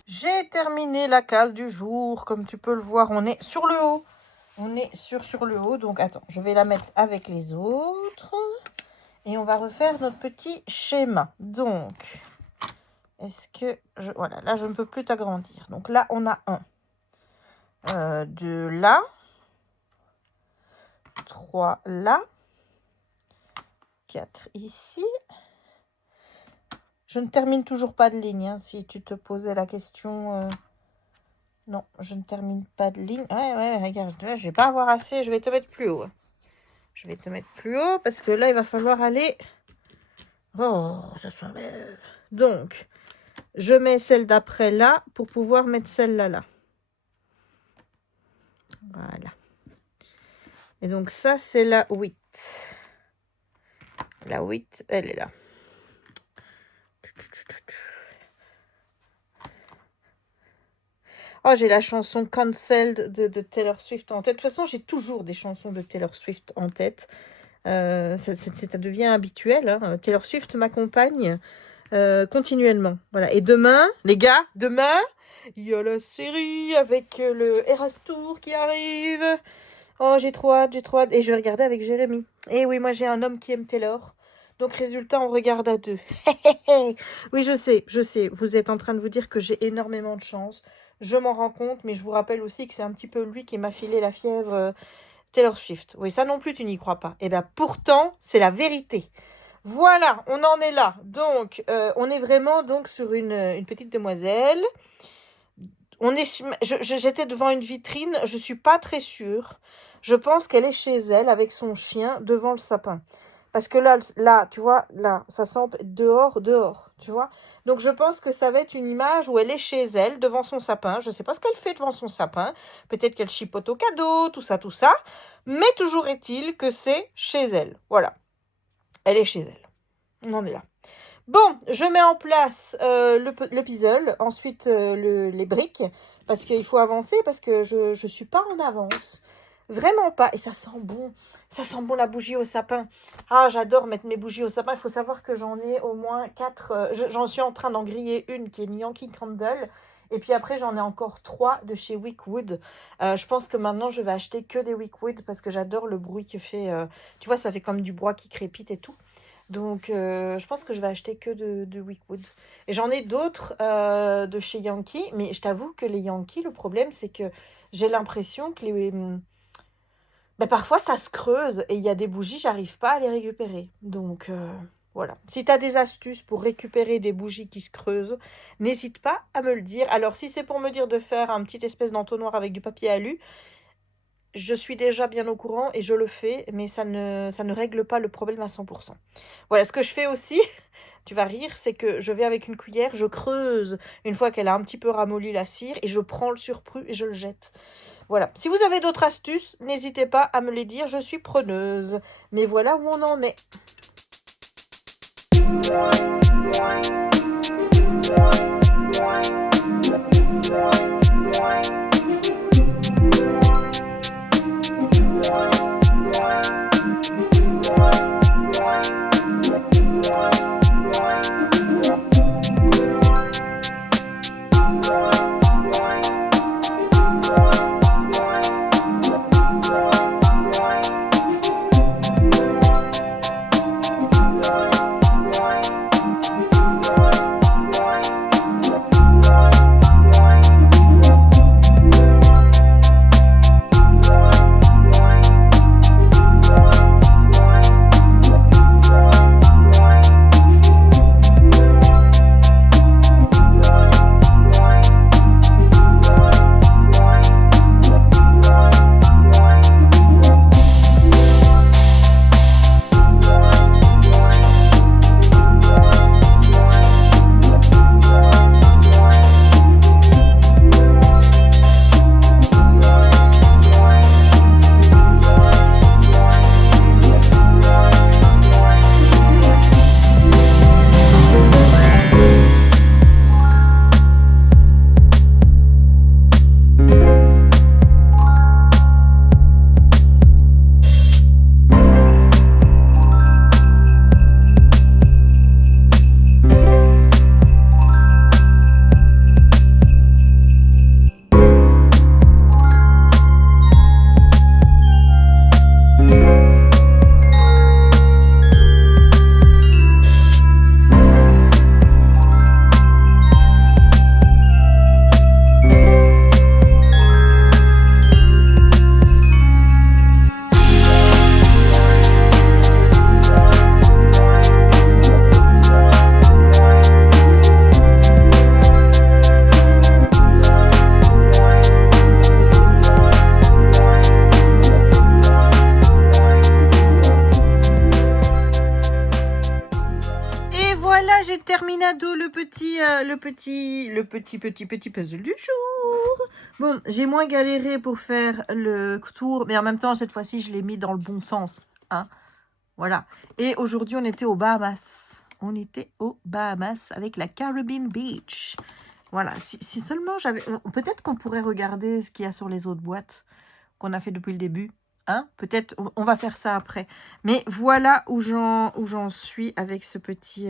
J'ai terminé la case du jour. Comme tu peux le voir, on est sur le haut. On est sur le haut. Donc, attends, je vais la mettre avec les autres. Et on va refaire notre petit schéma. Donc, est-ce que... Voilà, là, je ne peux plus t'agrandir. Donc là, on a 2 là. 3 là. 4 ici. Je ne termine toujours pas de ligne, hein, si tu te posais la question. Non, je ne termine pas de ligne. Ouais, regarde, là, je vais pas avoir assez. Je vais te mettre plus haut. Je vais te mettre plus haut parce que là, il va falloir aller... Oh, ça s'enlève. Donc, je mets celle d'après là pour pouvoir mettre celle-là là. Voilà. Et donc, ça, c'est la 8. La 8, elle est là. Oh, j'ai la chanson Cancelled de Taylor Swift en tête. De toute façon, j'ai toujours des chansons de Taylor Swift en tête. Ça devient habituel. Hein. Taylor Swift m'accompagne continuellement. Voilà. Et demain, les gars, demain, il y a la série avec le Eras Tour qui arrive. Oh, j'ai trop hâte. Et je vais regarder avec Jérémy. Et oui, moi, j'ai un homme qui aime Taylor. Donc, résultat, on regarde à 2. Oui, je sais. Vous êtes en train de vous dire que j'ai énormément de chance. Je m'en rends compte, mais je vous rappelle aussi que c'est un petit peu lui qui m'a filé la fièvre Taylor Swift. Oui, ça non plus, tu n'y crois pas. Eh bien, pourtant, c'est la vérité. Voilà, on en est là. Donc, on est vraiment donc sur une petite demoiselle. J'étais devant une vitrine, je ne suis pas très sûre. Je pense qu'elle est chez elle avec son chien devant le sapin. Parce que là, tu vois, là, ça semble dehors, tu vois. Donc, je pense que ça va être une image où elle est chez elle, devant son sapin. Je ne sais pas ce qu'elle fait devant son sapin. Peut-être qu'elle chipote au cadeau, tout ça. Mais toujours est-il que c'est chez elle. Voilà. Elle est chez elle. On en est là. Bon, je mets en place le puzzle. Ensuite, les briques. Parce qu'il faut avancer, parce que je ne suis pas en avance. Vraiment pas. Et ça sent bon. Ça sent bon la bougie au sapin. Ah, j'adore mettre mes bougies au sapin. Il faut savoir que j'en ai au moins 4. J'en suis en train d'en griller une qui est une Yankee Candle. Et puis après, j'en ai encore 3 de chez Wickwood. Je pense que maintenant, je vais acheter que des Wickwood parce que j'adore le bruit que fait. Tu vois, ça fait comme du bois qui crépite et tout. Donc, je pense que je vais acheter que de Wickwood. Et j'en ai d'autres de chez Yankee. Mais je t'avoue que les Yankee, le problème, c'est que j'ai l'impression que parfois, ça se creuse et il y a des bougies, j'arrive pas à les récupérer. Donc, voilà. Si tu as des astuces pour récupérer des bougies qui se creusent, n'hésite pas à me le dire. Alors, si c'est pour me dire de faire un petit espèce d'entonnoir avec du papier alu, je suis déjà bien au courant et je le fais, mais ça ne règle pas le problème à 100%. Voilà, ce que je fais aussi... Tu vas rire, c'est que je vais avec une cuillère, je creuse une fois qu'elle a un petit peu ramolli la cire et je prends le surplus et je le jette. Voilà. Si vous avez d'autres astuces, n'hésitez pas à me les dire, je suis preneuse. Mais voilà où on en est. petit puzzle du jour. Bon, j'ai moins galéré pour faire le tour, mais en même temps, cette fois-ci, je l'ai mis dans le bon sens. Hein. Voilà. Et aujourd'hui, on était aux Bahamas. On était aux Bahamas avec la Caribbean Beach. Voilà. Si seulement j'avais... Peut-être qu'on pourrait regarder ce qu'il y a sur les autres boîtes qu'on a fait depuis le début. Hein, peut-être on va faire ça après. Mais voilà où j'en suis avec ce petit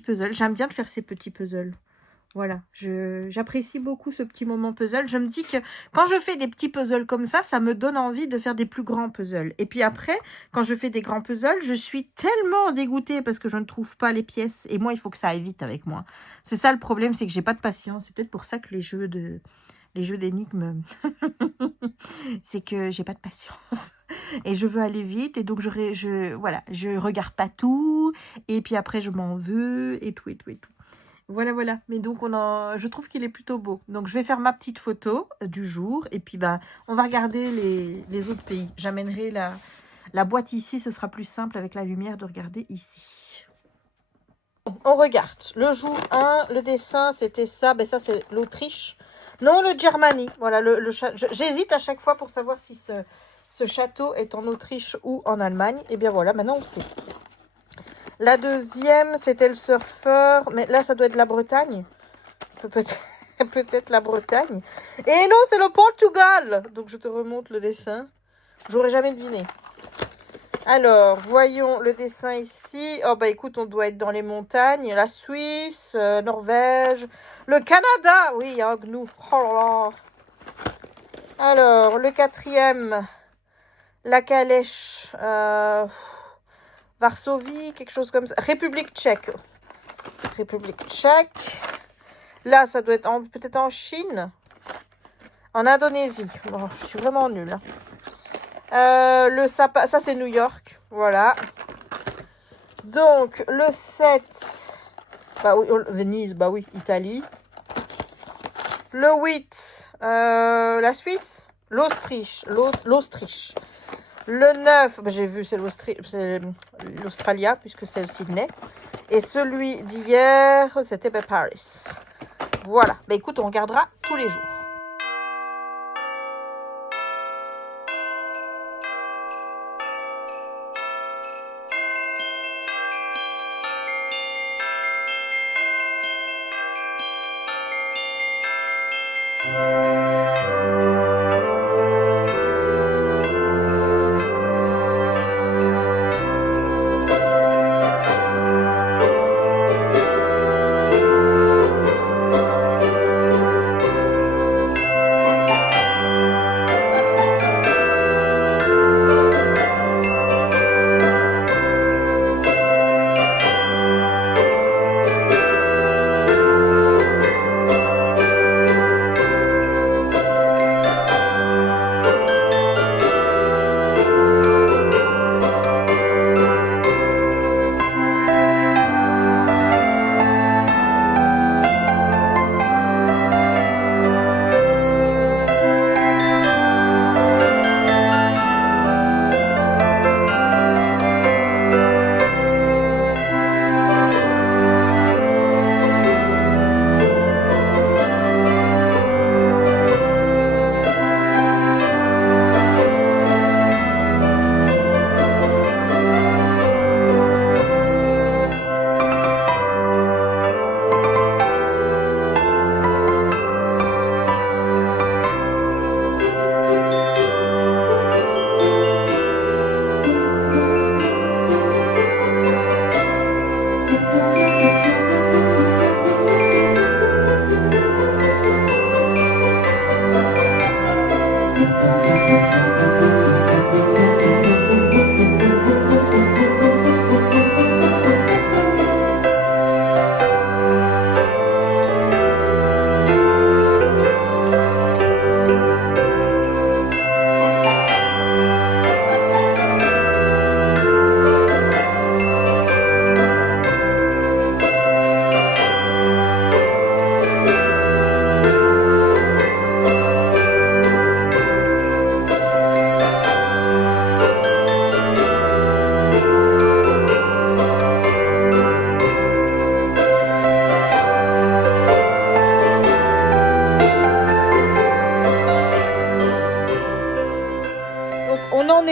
puzzle. J'aime bien de faire ces petits puzzles. Voilà, j'apprécie beaucoup ce petit moment puzzle. Je me dis que quand je fais des petits puzzles comme ça me donne envie de faire des plus grands puzzles. Et puis après, quand je fais des grands puzzles, je suis tellement dégoûtée parce que je ne trouve pas les pièces. Et moi, il faut que ça aille vite avec moi. C'est ça le problème, c'est que j'ai pas de patience. C'est peut-être pour ça que les jeux d'énigmes, c'est que j'ai pas de patience. Et je veux aller vite. Et donc, voilà, je regarde pas tout. Et puis après, je m'en veux et tout. Voilà. Mais donc, je trouve qu'il est plutôt beau. Donc, je vais faire ma petite photo du jour. Et puis, on va regarder les autres pays. J'amènerai la boîte ici. Ce sera plus simple avec la lumière de regarder ici. On regarde. Le jour 1, le dessin, c'était ça. Ça, c'est l'Autriche. Non, le Germany. Voilà, j'hésite à chaque fois pour savoir si ce château est en Autriche ou en Allemagne. Et bien voilà, maintenant on sait. La deuxième, c'était le surfeur. Mais là, ça doit être la Bretagne. Peut-être la Bretagne. Et non, c'est le Portugal. Donc, je te remonte le dessin. J'aurais jamais deviné. Alors, voyons le dessin ici. Oh, écoute, on doit être dans les montagnes. La Suisse, Norvège, le Canada. Oui, hein, nous. Oh là là. Alors, le quatrième, la calèche. Varsovie, quelque chose comme ça. République tchèque. Là, ça doit être peut-être en Chine. En Indonésie. Bon, je suis vraiment nulle. Le sapin, ça c'est New York. Voilà. Donc, le 7. Oui, Venise, oui, Italie. Le 8. La Suisse. L'Autriche. Le 9, j'ai vu, c'est l'Australia, puisque c'est le Sydney. Et celui d'hier, c'était Paris. Voilà. Écoute, on regardera tous les jours.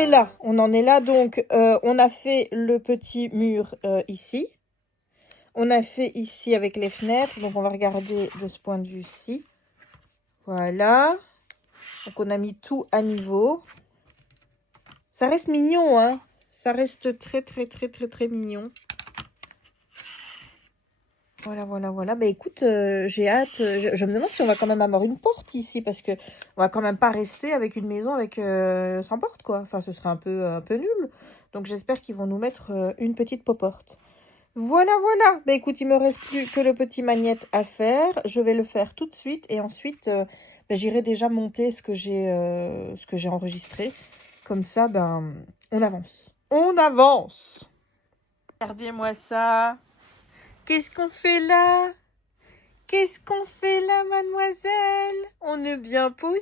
est là. On en est là. Donc, on a fait le petit mur ici. On a fait ici avec les fenêtres. Donc, on va regarder de ce point de vue-ci. Voilà. Donc, on a mis tout à niveau. Ça reste mignon, hein. Ça reste très, très, très, très, très mignon. Voilà, voilà, voilà. Bah écoute, j'ai hâte. Je me demande si on va quand même avoir une porte ici. Parce que on va quand même pas rester avec une maison avec sans porte, quoi. Enfin, ce serait un peu nul. Donc, j'espère qu'ils vont nous mettre une petite porte. Voilà, voilà. Bah écoute, il me reste plus que le petit magnète à faire. Je vais le faire tout de suite. Et ensuite, bah, j'irai déjà monter ce que j'ai enregistré. Comme ça, ben, on avance. On avance. Regardez-moi ça. Qu'est-ce qu'on fait là? Qu'est-ce qu'on fait là, mademoiselle? On est bien posé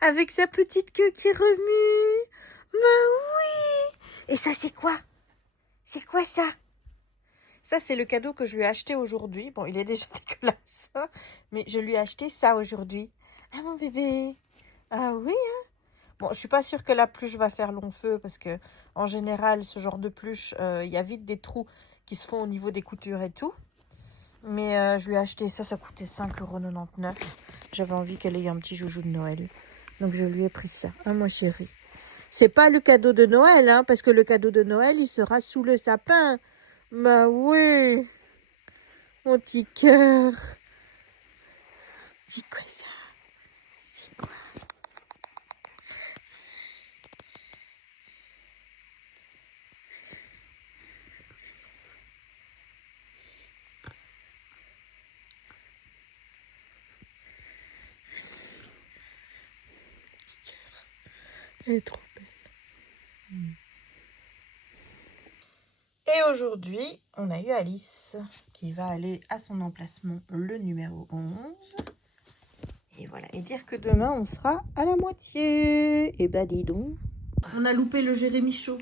avec sa petite queue qui remue. Mais oui! Et ça, c'est quoi? C'est quoi ça? Ça, c'est le cadeau que je lui ai acheté aujourd'hui. Bon, il est déjà dégueulasse, hein, mais je lui ai acheté ça aujourd'hui. Ah, mon bébé. Ah oui, hein? Bon, je suis pas sûre que la pluche va faire long feu parce que, en général, ce genre de pluche, il y a vite des trous qui se font au niveau des coutures et tout. Mais je lui ai acheté ça, ça coûtait 5,99 €. J'avais envie qu'elle ait un petit joujou de Noël. Donc je lui ai pris ça. Ah, moi chérie. C'est pas le cadeau de Noël, hein, parce que le cadeau de Noël, il sera sous le sapin. Bah oui. Mon petit cœur. C'est quoi ça? C'est quoi? Elle est trop belle. Et aujourd'hui, on a eu Alice qui va aller à son emplacement, le numéro 11. Et voilà, et dire que demain, on sera à la moitié. Et bah dis donc. On a loupé le Jérémy Chaud.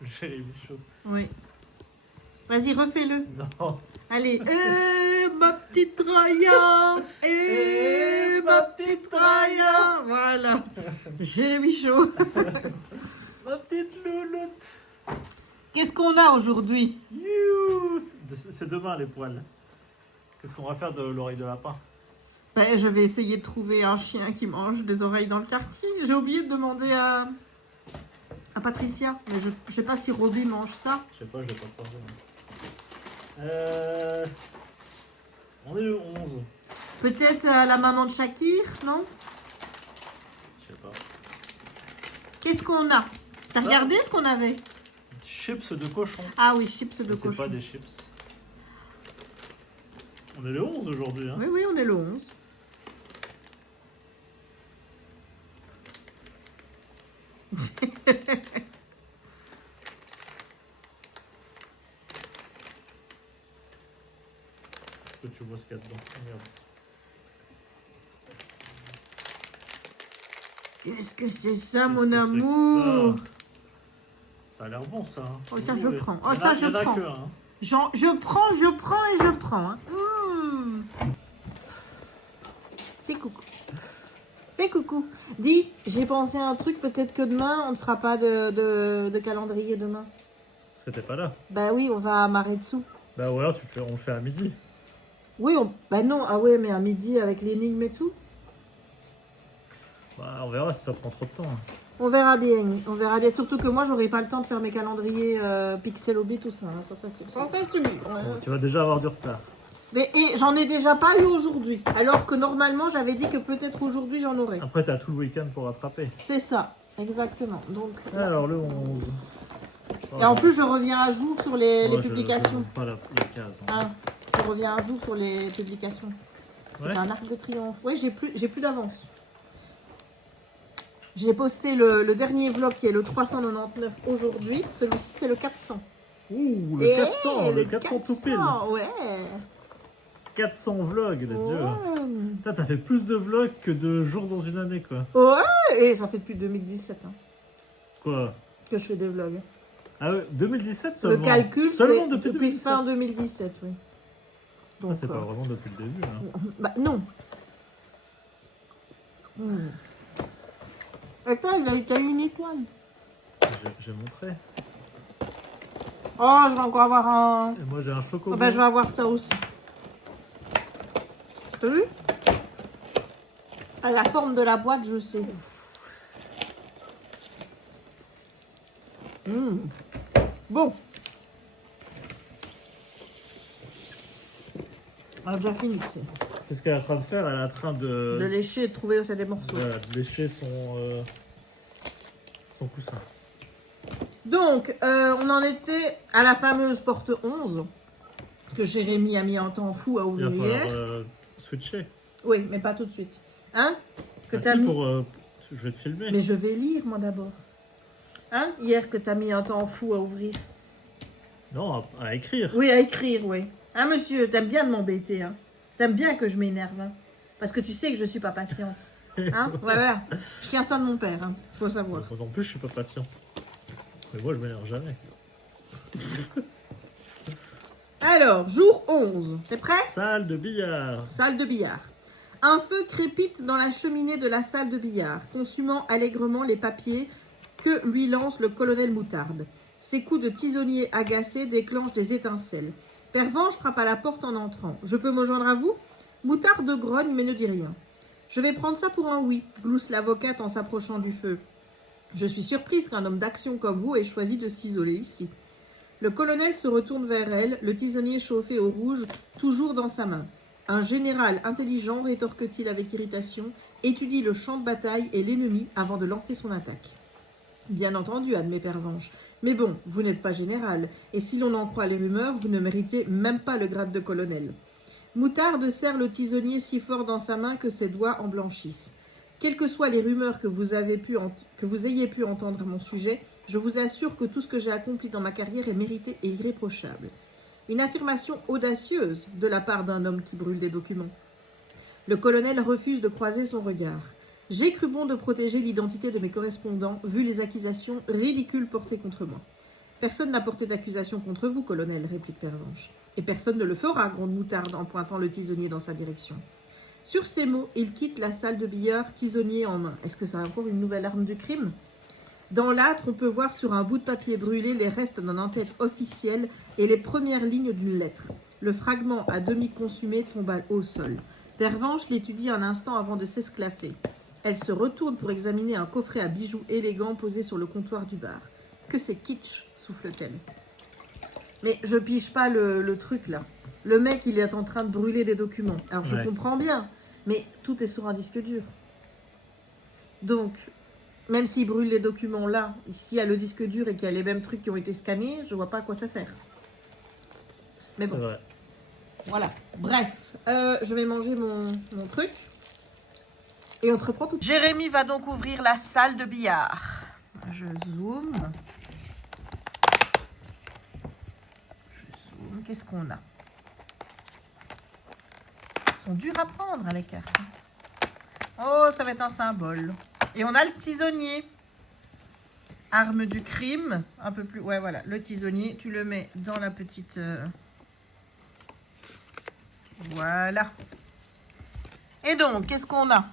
Le Jérémy Chaud. Oui. Vas-y, refais-le. Non. Allez. Ma petite Raya. Ma petite Raya. Voilà. Jérémy Chaud. Ma petite louloute. Qu'est-ce qu'on a aujourd'hui? Youhou. C'est demain les poils. Qu'est-ce qu'on va faire de l'oreille de lapin? Ben, je vais essayer de trouver un chien qui mange des oreilles dans le quartier. J'ai oublié de demander à Patricia. Mais je sais pas si Roby mange ça. Je sais pas, je vais pas parler. On est le 11. Peut-être la maman de Shakir, non? Je sais pas. Qu'est-ce qu'on a? T'as regardé ce qu'on avait? Chips de cochon. Ah oui, chips de Mais cochon. c'est pas des chips. On est le 11 aujourd'hui. Hein. Oui, oui, on est le 11. Est-ce que tu vois ce qu'il y a dedans? Regarde. Qu'est-ce que c'est ça, Qu'est-ce mon que c'est que amour? Ça a l'air bon ça. Hein. Oh, ça, je Oui. prends. Oh, Il y en ça, a- je il y en a prends. que, hein. Je prends et je prends. Hein. Fais coucou. Fais coucou. Dis, j'ai pensé à un truc, peut-être que demain, on ne fera pas de calendrier demain. Parce que t'es pas là. Bah oui, on va à Maretsu. Bah ou alors on le fait à midi. Oui, bah non, ah ouais, mais à midi avec l'énigme et tout. Bah, on verra si ça prend trop de temps. Hein. On verra bien, Surtout que moi, j'aurai pas le temps de faire mes calendriers Pixelobit, tout ça. Hein. Ça c'est sûr. Ouais. Bon, tu vas déjà avoir du retard. Mais et j'en ai déjà pas eu aujourd'hui. Alors que normalement, j'avais dit que peut-être aujourd'hui, j'en aurais. Après, t'as tout le week-end pour rattraper. C'est ça, exactement. Donc, Alors, le 11. et en plus, je reviens à jour sur les Moi, publications. je pas la case. Hein. Ah, je reviens à jour sur les publications. C'est Ouais. un arc de triomphe. Oui, j'ai plus d'avance. J'ai posté le dernier vlog qui est le 399 aujourd'hui. Celui-ci, c'est le 400. Ouh, le Et 400, le 400 tout pile. Ouais. 400 vlogs, les dieux. Ouais. Putain, t'as fait plus de vlogs que de jours dans une année, quoi. Ouais. Et ça fait depuis 2017 hein, Quoi? que je fais des vlogs. Ah ouais, 2017 seulement. Le calcul, Seulement c'est depuis depuis 2017. fin 2017, oui. Donc, Ah, c'est pas vraiment depuis le début. Hein. Bah non. Attends, il a eu une étoile. j'ai montré. Oh, je vais encore avoir un... Et moi j'ai un chocobo. Oh, bah, je vais avoir ça aussi. T'as vu? À la forme de la boîte, je sais. Bon. On a déjà fini, tu sais. C'est ce qu'elle est en train de faire, elle est en train De de lécher et de trouver aussi des morceaux. voilà, de lécher son coussin. Donc, on en était à la fameuse porte 11 que Jérémy a mis un temps fou à Il va ouvrir falloir hier. switcher. Oui, mais pas tout de suite. Hein? Que Ah, t'as si, mis... je vais te filmer. Mais je vais lire, moi, d'abord. Hein? Hier que t'as mis un temps fou à ouvrir. Non, à écrire. Oui, à écrire, oui. Hein, monsieur, t'aimes bien de m'embêter, hein? T'aimes bien que je m'énerve, hein? Parce que tu sais que je suis pas patiente. Hein? Ouais, voilà. Je tiens ça de mon père, hein. Faut savoir. Moi non plus, je suis pas patient. Mais moi, je m'énerve jamais. Alors, jour 11. T'es prêt? Salle de billard. Salle de billard. Un feu crépite dans la cheminée de la salle de billard, consumant allègrement les papiers que lui lance le colonel Moutarde. Ses coups de tisonnier agacé déclenchent des étincelles. Pervenche frappe à la porte en entrant. « Je peux me joindre à vous ?» Moutarde grogne mais ne dit rien. « Je vais prendre ça pour un oui », glousse l'avocate en s'approchant du feu. « Je suis surprise qu'un homme d'action comme vous ait choisi de s'isoler ici. » Le colonel se retourne vers elle, le tisonnier chauffé au rouge, toujours dans sa main. « Un général intelligent, rétorque-t-il avec irritation, étudie le champ de bataille et l'ennemi avant de lancer son attaque. » Bien entendu, admet Pervenche. Mais bon, vous n'êtes pas général, et si l'on en croit les rumeurs, vous ne méritez même pas le grade de colonel. Moutarde serre le tisonnier si fort dans sa main que ses doigts en blanchissent. Quelles que soient les rumeurs que vous ayez pu entendre à mon sujet, je vous assure que tout ce que j'ai accompli dans ma carrière est mérité et irréprochable. Une affirmation audacieuse de la part d'un homme qui brûle des documents. Le colonel refuse de croiser son regard. J'ai cru bon de protéger l'identité de mes correspondants, vu les accusations ridicules portées contre moi. Personne n'a porté d'accusation contre vous, colonel, réplique Pervenche. Et personne ne le fera, gronde Moutarde en pointant le tisonnier dans sa direction. Sur ces mots, il quitte la salle de billard, tisonnier en main. Est-ce que c'est encore une nouvelle arme du crime? Dans l'âtre, on peut voir sur un bout de papier brûlé les restes d'un en-tête officiel et les premières lignes d'une lettre. Le fragment à demi consumé tombe au sol. Pervenche l'étudie un instant avant de s'esclaffer. Elle se retourne pour examiner un coffret à bijoux élégant posé sur le comptoir du bar. « Que c'est kitsch !» souffle-t-elle. Mais je pige pas le truc là. Le mec, il est en train de brûler des documents. Alors je comprends bien, mais tout est sur un disque dur. Donc, même s'il brûle les documents là, s'il y a le disque dur et qu'il y a les mêmes trucs qui ont été scannés, je vois pas à quoi ça sert. Mais bon. C'est vrai. Voilà. Bref, je vais manger mon truc. Et on te reprend tout. Jérémy va donc ouvrir la salle de billard. Je zoome. Qu'est-ce qu'on a? Ils sont durs à prendre, les cartes. Oh, ça va être un symbole. Et on a le tisonnier. Arme du crime. Un peu plus... Ouais, voilà. Le tisonnier, tu le mets dans la petite... Voilà. Et donc, qu'est-ce qu'on a?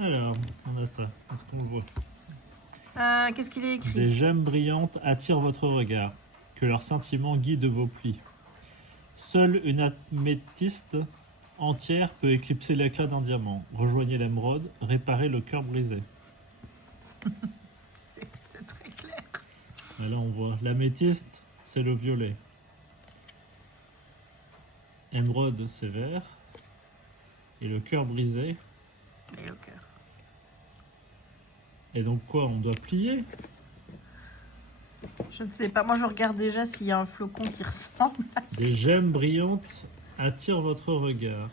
Alors, on a ça. Est-ce qu'on le voit? Qu'est-ce qu'il est écrit? Des gemmes brillantes attirent votre regard. Que leur scintillement guide vos plis. Seule une améthyste entière peut éclipser l'éclat d'un diamant. Rejoignez l'émeraude, réparez le cœur brisé. C'est très clair. Et là, on voit l'améthyste, c'est le violet. Émeraude, c'est vert. Et le cœur brisé. Et le cœur. Et donc quoi, on doit plier? Je ne sais pas. Moi, je regarde déjà s'il y a un flocon qui ressemble à ça. Des gemmes brillantes attirent votre regard.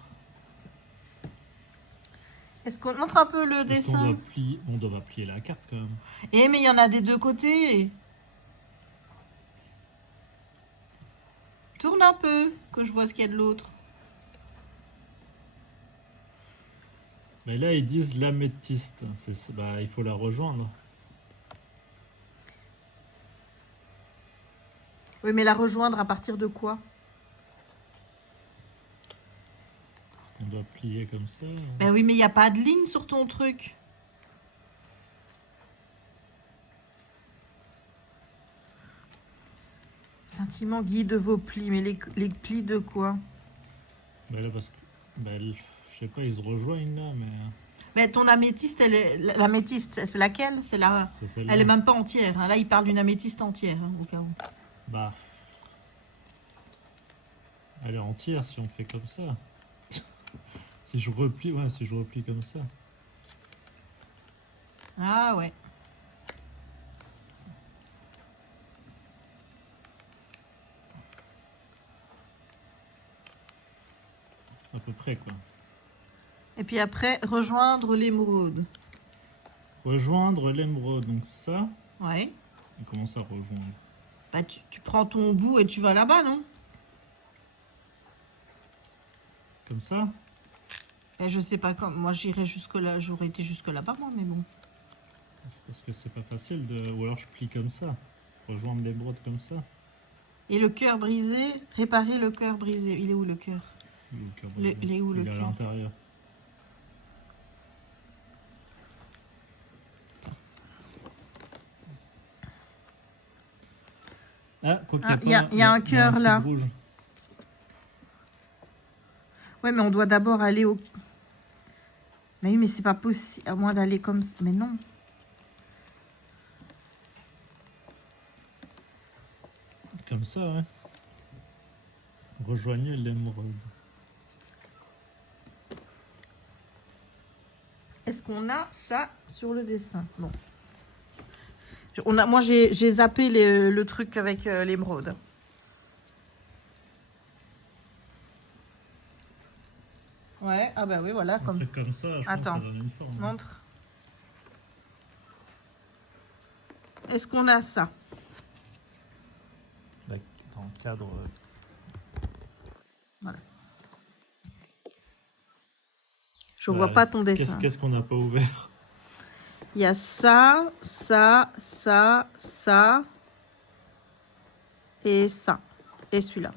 Est-ce qu'on montre un peu le Est-ce qu'on dessin? doit plier? On doit plier la carte quand même. Eh, mais il y en a des deux côtés. Tourne un peu, que je vois ce qu'il y a de l'autre. Mais là, ils disent l'améthyste. Bah, il faut la rejoindre. Oui, mais la rejoindre à partir de quoi? On doit plier comme ça. Ben oui, mais il n'y a pas de ligne sur ton truc. sentiment guide vos plis. Mais les plis de quoi? Bah là, parce que. Bah, je sais pas, ils se rejoignent là, mais. Mais ton améthyste, l'améthyste, c'est laquelle? C'est la... C'est celle-là. Elle est même pas entière. Hein. Là, il parle d'une améthyste entière, hein, au cas où. Bah. Elle est entière si on fait comme ça. Si je replie, ouais, si je replie comme ça. Ah ouais. À peu près, quoi. Et puis après, rejoindre l'émeraude. Rejoindre l'émeraude, donc ça. Ouais. Et comment ça rejoindre? Bah, tu prends ton bout et tu vas là-bas, non? Comme ça? Et je sais pas comment. Moi, j'irais jusque là. J'aurais été jusque là-bas, moi, mais bon. C'est parce que c'est pas facile de. Ou alors je plie comme ça. Rejoindre l'émeraude comme ça. Et le cœur brisé, réparer le cœur brisé. Il est où le cœur? Il est où, le cœur Il brisé? est où le Il est à cœur? l'intérieur. Ah, quoi qu'il Ah, il y a un cœur truc là. rouge. Ouais, mais on doit d'abord aller au... Mais oui, mais c'est pas possible, à moins d'aller comme ça. Mais non. Comme ça, ouais. Rejoignez l'émeraude. Est-ce qu'on a ça sur le dessin? Bon. Moi, j'ai zappé le truc avec l'émeraude. Ouais, ah bah oui, voilà. Un Comme... truc comme ça, je Attends, pense que ça donne une forme. montre. Est-ce qu'on a ça? Là, dans le cadre. Voilà. Je vois pas ton dessin. Qu'est-ce qu'on n'a pas ouvert? Il y a ça, ça, ça, ça et ça. Et celui-là.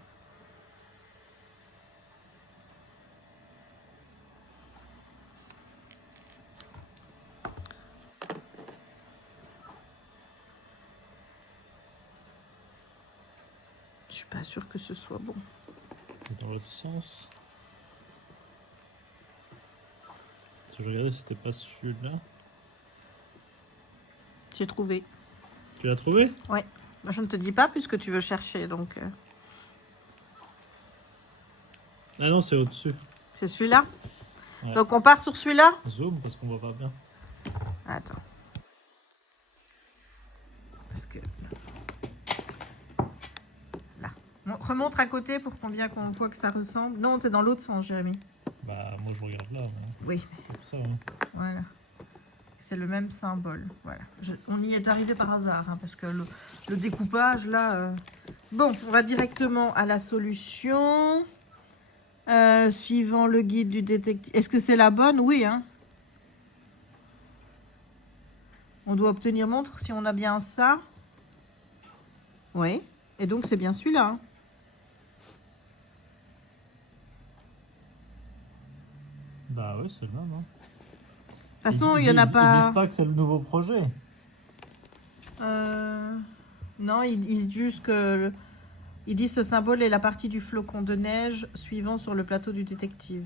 Je suis pas sûre que ce soit bon. Dans l'autre sens. Parce que je regardais si c'était pas celui-là. J'ai trouvé. Tu l'as trouvé? Ouais. Je ne te dis pas puisque tu veux chercher, donc... Ah non, c'est au-dessus. C'est celui-là? Ouais. Donc on part sur celui-là? Zoom parce qu'on voit pas bien. Attends. Parce que... Là. Bon, remontre à côté pour qu'on voit que ça ressemble. Non, c'est dans l'autre sens, Jérémy. Bah, moi je regarde là. Moi. Oui. Comme ça, hein. Voilà. C'est le même symbole. Voilà. On y est arrivé par hasard, hein, parce que le découpage, là... Bon, on va directement à la solution. Suivant le guide du détective. Est-ce que c'est la bonne? Oui, hein. On doit obtenir montre si on a bien ça. Oui. Et donc, c'est bien celui-là. Hein. Bah oui, c'est le même. Hein. De toute façon, il n'y en a Ils pas... disent pas que c'est le nouveau projet. Non, ils disent juste que... Ils disent ce symbole est la partie du flocon de neige suivant sur le plateau du détective.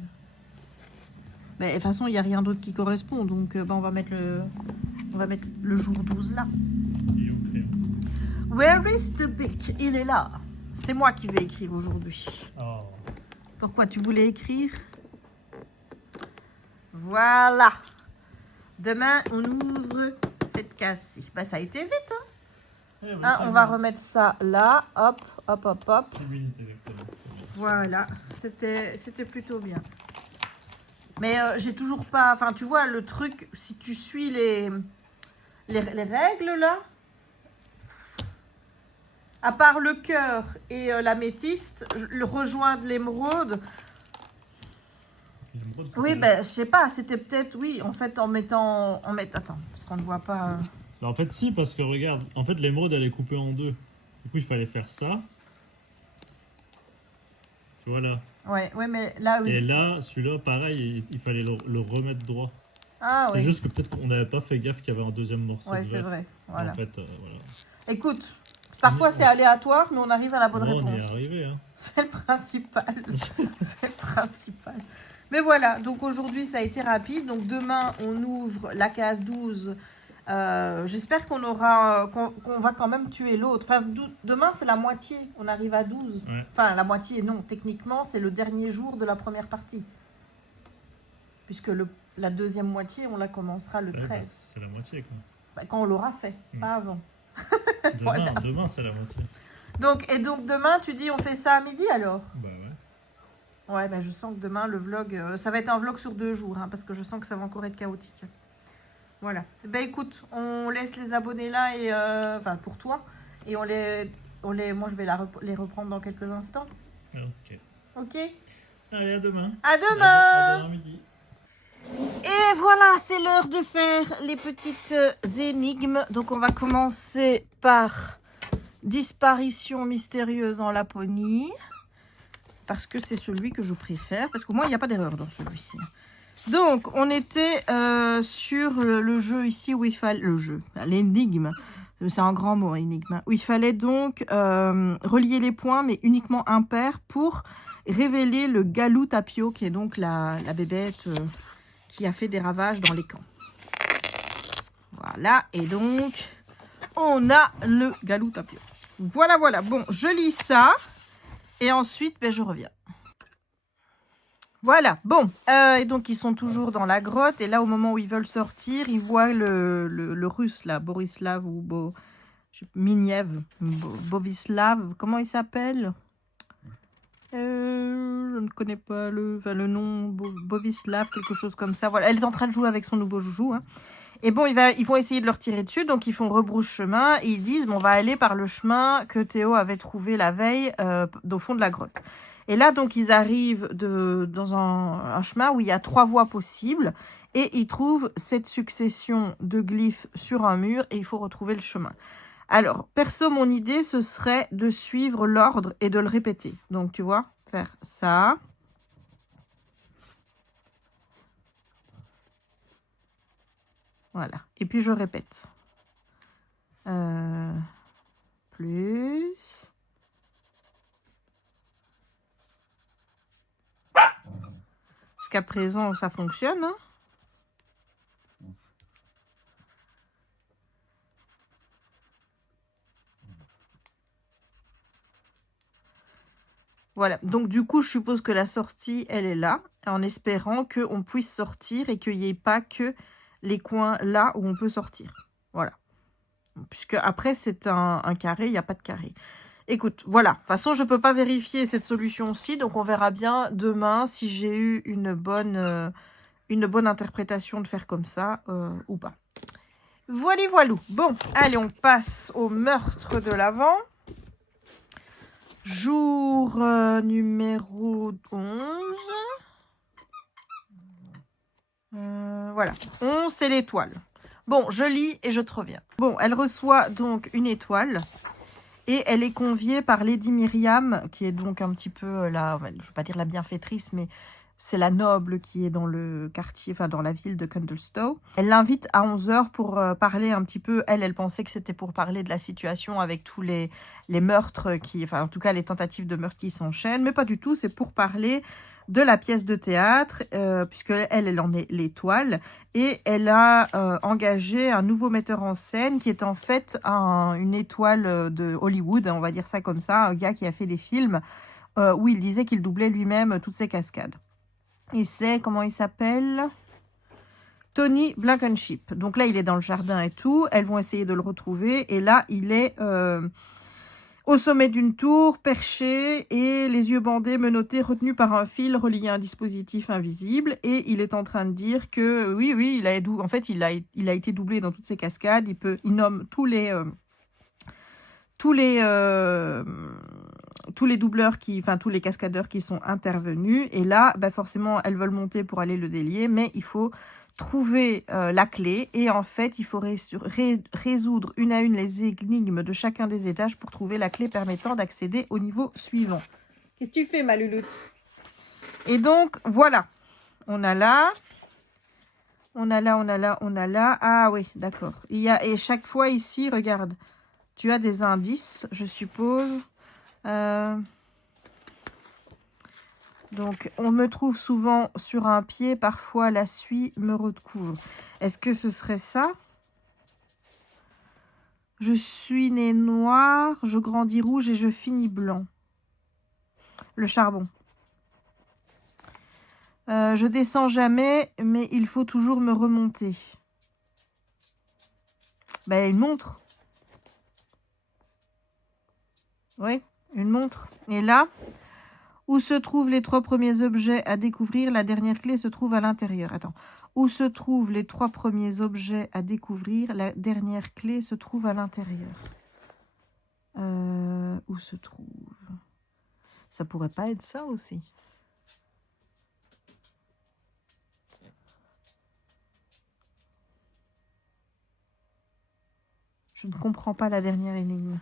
Mais de toute façon, il n'y a rien d'autre qui correspond. Donc, on va mettre le jour 12 là. Et au crayon. Where is the bic? Il est là. C'est moi qui vais écrire aujourd'hui. Oh. Pourquoi tu voulais écrire? Voilà. Demain, on ouvre cette case-ci. Bah, ça a été vite, hein? Eh ben, Hein, on va remettre ça là. Hop, hop, hop, hop. 6 minutes exactement. Voilà. C'était plutôt bien. Mais j'ai toujours pas... Enfin, tu vois, le truc, si tu suis les règles, là, à part le cœur et l'améthyste, le rejoindre l'émeraude... Oui, ben, je sais pas, c'était peut-être, oui, en fait, en mettant... Attends, parce qu'on ne voit pas... En fait, si, parce que regarde, en fait, l'émeraude, elle est coupée en deux. Du coup, il fallait faire ça. Tu vois là. Ouais, mais là, oui. Et là, celui-là, pareil, il fallait le remettre droit. Ah, C'est oui. juste que peut-être qu'on n'avait pas fait gaffe qu'il y avait un deuxième morceau Ouais, de c'est verre. vrai. Voilà. En fait, voilà. Écoute, Parfois, c'est aléatoire, mais on arrive à la bonne Bon, on y réponse. est arrivé. Hein. C'est le principal. C'est le principal. Mais voilà, donc aujourd'hui, ça a été rapide. Donc demain, on ouvre la case 12. J'espère qu'on aura, qu'on va quand même tuer l'autre. Enfin, demain, c'est la moitié. On arrive à 12. Ouais. Enfin, la moitié, non. Techniquement, c'est le dernier jour de la première partie. Puisque la deuxième moitié, on la commencera le Ouais, 13. bah, c'est la moitié. Quoi. Bah, quand on l'aura fait, pas avant. Demain, Voilà. demain c'est la moitié. Donc demain, tu dis on fait ça à midi alors? Bah ouais. Ouais, ben je sens que demain, le vlog, ça va être un vlog sur 2 jours, hein, parce que je sens que ça va encore être chaotique. Voilà. Ben écoute, on laisse les abonnés là, et enfin pour toi, et moi je vais les reprendre dans quelques instants. Ok. Ok? Allez, à demain. À demain! À demain midi. Et voilà, c'est l'heure de faire les petites énigmes. Donc on va commencer par disparition mystérieuse en Laponie. Parce que c'est celui que je préfère. Parce qu'au moins, il n'y a pas d'erreur dans celui-ci. Donc, on était sur le jeu ici où il fallait... Le jeu, l'énigme. C'est un grand mot, énigme. Hein, où il fallait donc relier les points, mais uniquement impairs, pour révéler le galou tapio, qui est donc la bébête qui a fait des ravages dans les camps. Voilà. Et donc, on a le galou tapio. Voilà, voilà. Bon, je lis ça. Et ensuite, ben, je reviens. Voilà, bon. Et donc, ils sont toujours dans la grotte. Et là, au moment où ils veulent sortir, ils voient le russe, là, Borislav ou Miniev. Bovislav, comment il s'appelle? Je ne connais pas le nom. Bovislav, quelque chose comme ça. Voilà, elle est en train de jouer avec son nouveau joujou. Hein. Et bon, ils vont essayer de leur tirer dessus, donc ils font rebrousse chemin et ils disent, bon, on va aller par le chemin que Théo avait trouvé la veille au fond de la grotte. Et là, donc, ils arrivent dans un chemin où il y a 3 voies possibles et ils trouvent cette succession de glyphes sur un mur et il faut retrouver le chemin. Alors, perso, mon idée, ce serait de suivre l'ordre et de le répéter. Donc, tu vois, faire ça. Voilà. Et puis, je répète. Plus. Jusqu'à présent, ça fonctionne. Hein. Voilà. Donc, du coup, je suppose que la sortie, elle est là. En espérant qu'on puisse sortir et qu'il n'y ait pas que les coins là où on peut sortir. Voilà. Puisque après, c'est un carré, il n'y a pas de carré. Écoute, voilà. De toute façon, je ne peux pas vérifier cette solution-ci. Donc, on verra bien demain si j'ai eu une bonne interprétation de faire comme ça ou pas. Voilà, voilà. Bon, allez, on passe au meurtre de l'avant. Jour numéro 11. Voilà. 11, c'est l'étoile. Bon, je lis et je te reviens. Bon, elle reçoit donc une étoile. Et elle est conviée par Lady Myriam, qui est donc un petit peu la, je ne veux pas dire la bienfaitrice, mais c'est la noble qui est dans le quartier, enfin dans la ville de Candlestowe. Elle l'invite à 11h pour parler un petit peu. Elle pensait que c'était pour parler de la situation avec tous les meurtres, enfin en tout cas les tentatives de meurtre qui s'enchaînent. Mais pas du tout, c'est pour parler de la pièce de théâtre, puisque elle en est l'étoile, et elle a engagé un nouveau metteur en scène qui est en fait une étoile de Hollywood, on va dire ça comme ça, un gars qui a fait des films où il disait qu'il doublait lui-même toutes ses cascades. Et c'est, comment il s'appelle? Tony Blankenship. Donc là, il est dans le jardin et tout, elles vont essayer de le retrouver, et là, il est... au sommet d'une tour, perché et les yeux bandés, menotté, retenu par un fil relié à un dispositif invisible. Et il est en train de dire que oui, en fait, il a été doublé dans toutes ses cascades. Il nomme tous les doubleurs tous les cascadeurs qui sont intervenus. Et là, forcément, elles veulent monter pour aller le délier, mais il faut trouver la clé et en fait il faut résoudre une à une les énigmes de chacun des étages pour trouver la clé permettant d'accéder au niveau suivant. Qu'est-ce que tu fais, ma louloute? Et donc voilà, on a là, ah oui, d'accord, et chaque fois ici, regarde, Tu as des indices, je suppose. Donc, on me trouve souvent sur un pied. Parfois, la suie me recouvre. Est-ce que ce serait ça? Je suis né noir, je grandis rouge et je finis blanc. Le charbon. Je descends jamais, mais il faut toujours me remonter. Ben, une montre. Oui, une montre. Et là, où se trouvent les 3 premiers objets à découvrir? La dernière clé se trouve à l'intérieur. Attends. Où se trouvent les 3 premiers objets à découvrir? La dernière clé se trouve à l'intérieur. Où se trouve? Ça pourrait pas être ça aussi. Je ne comprends pas la dernière énigme.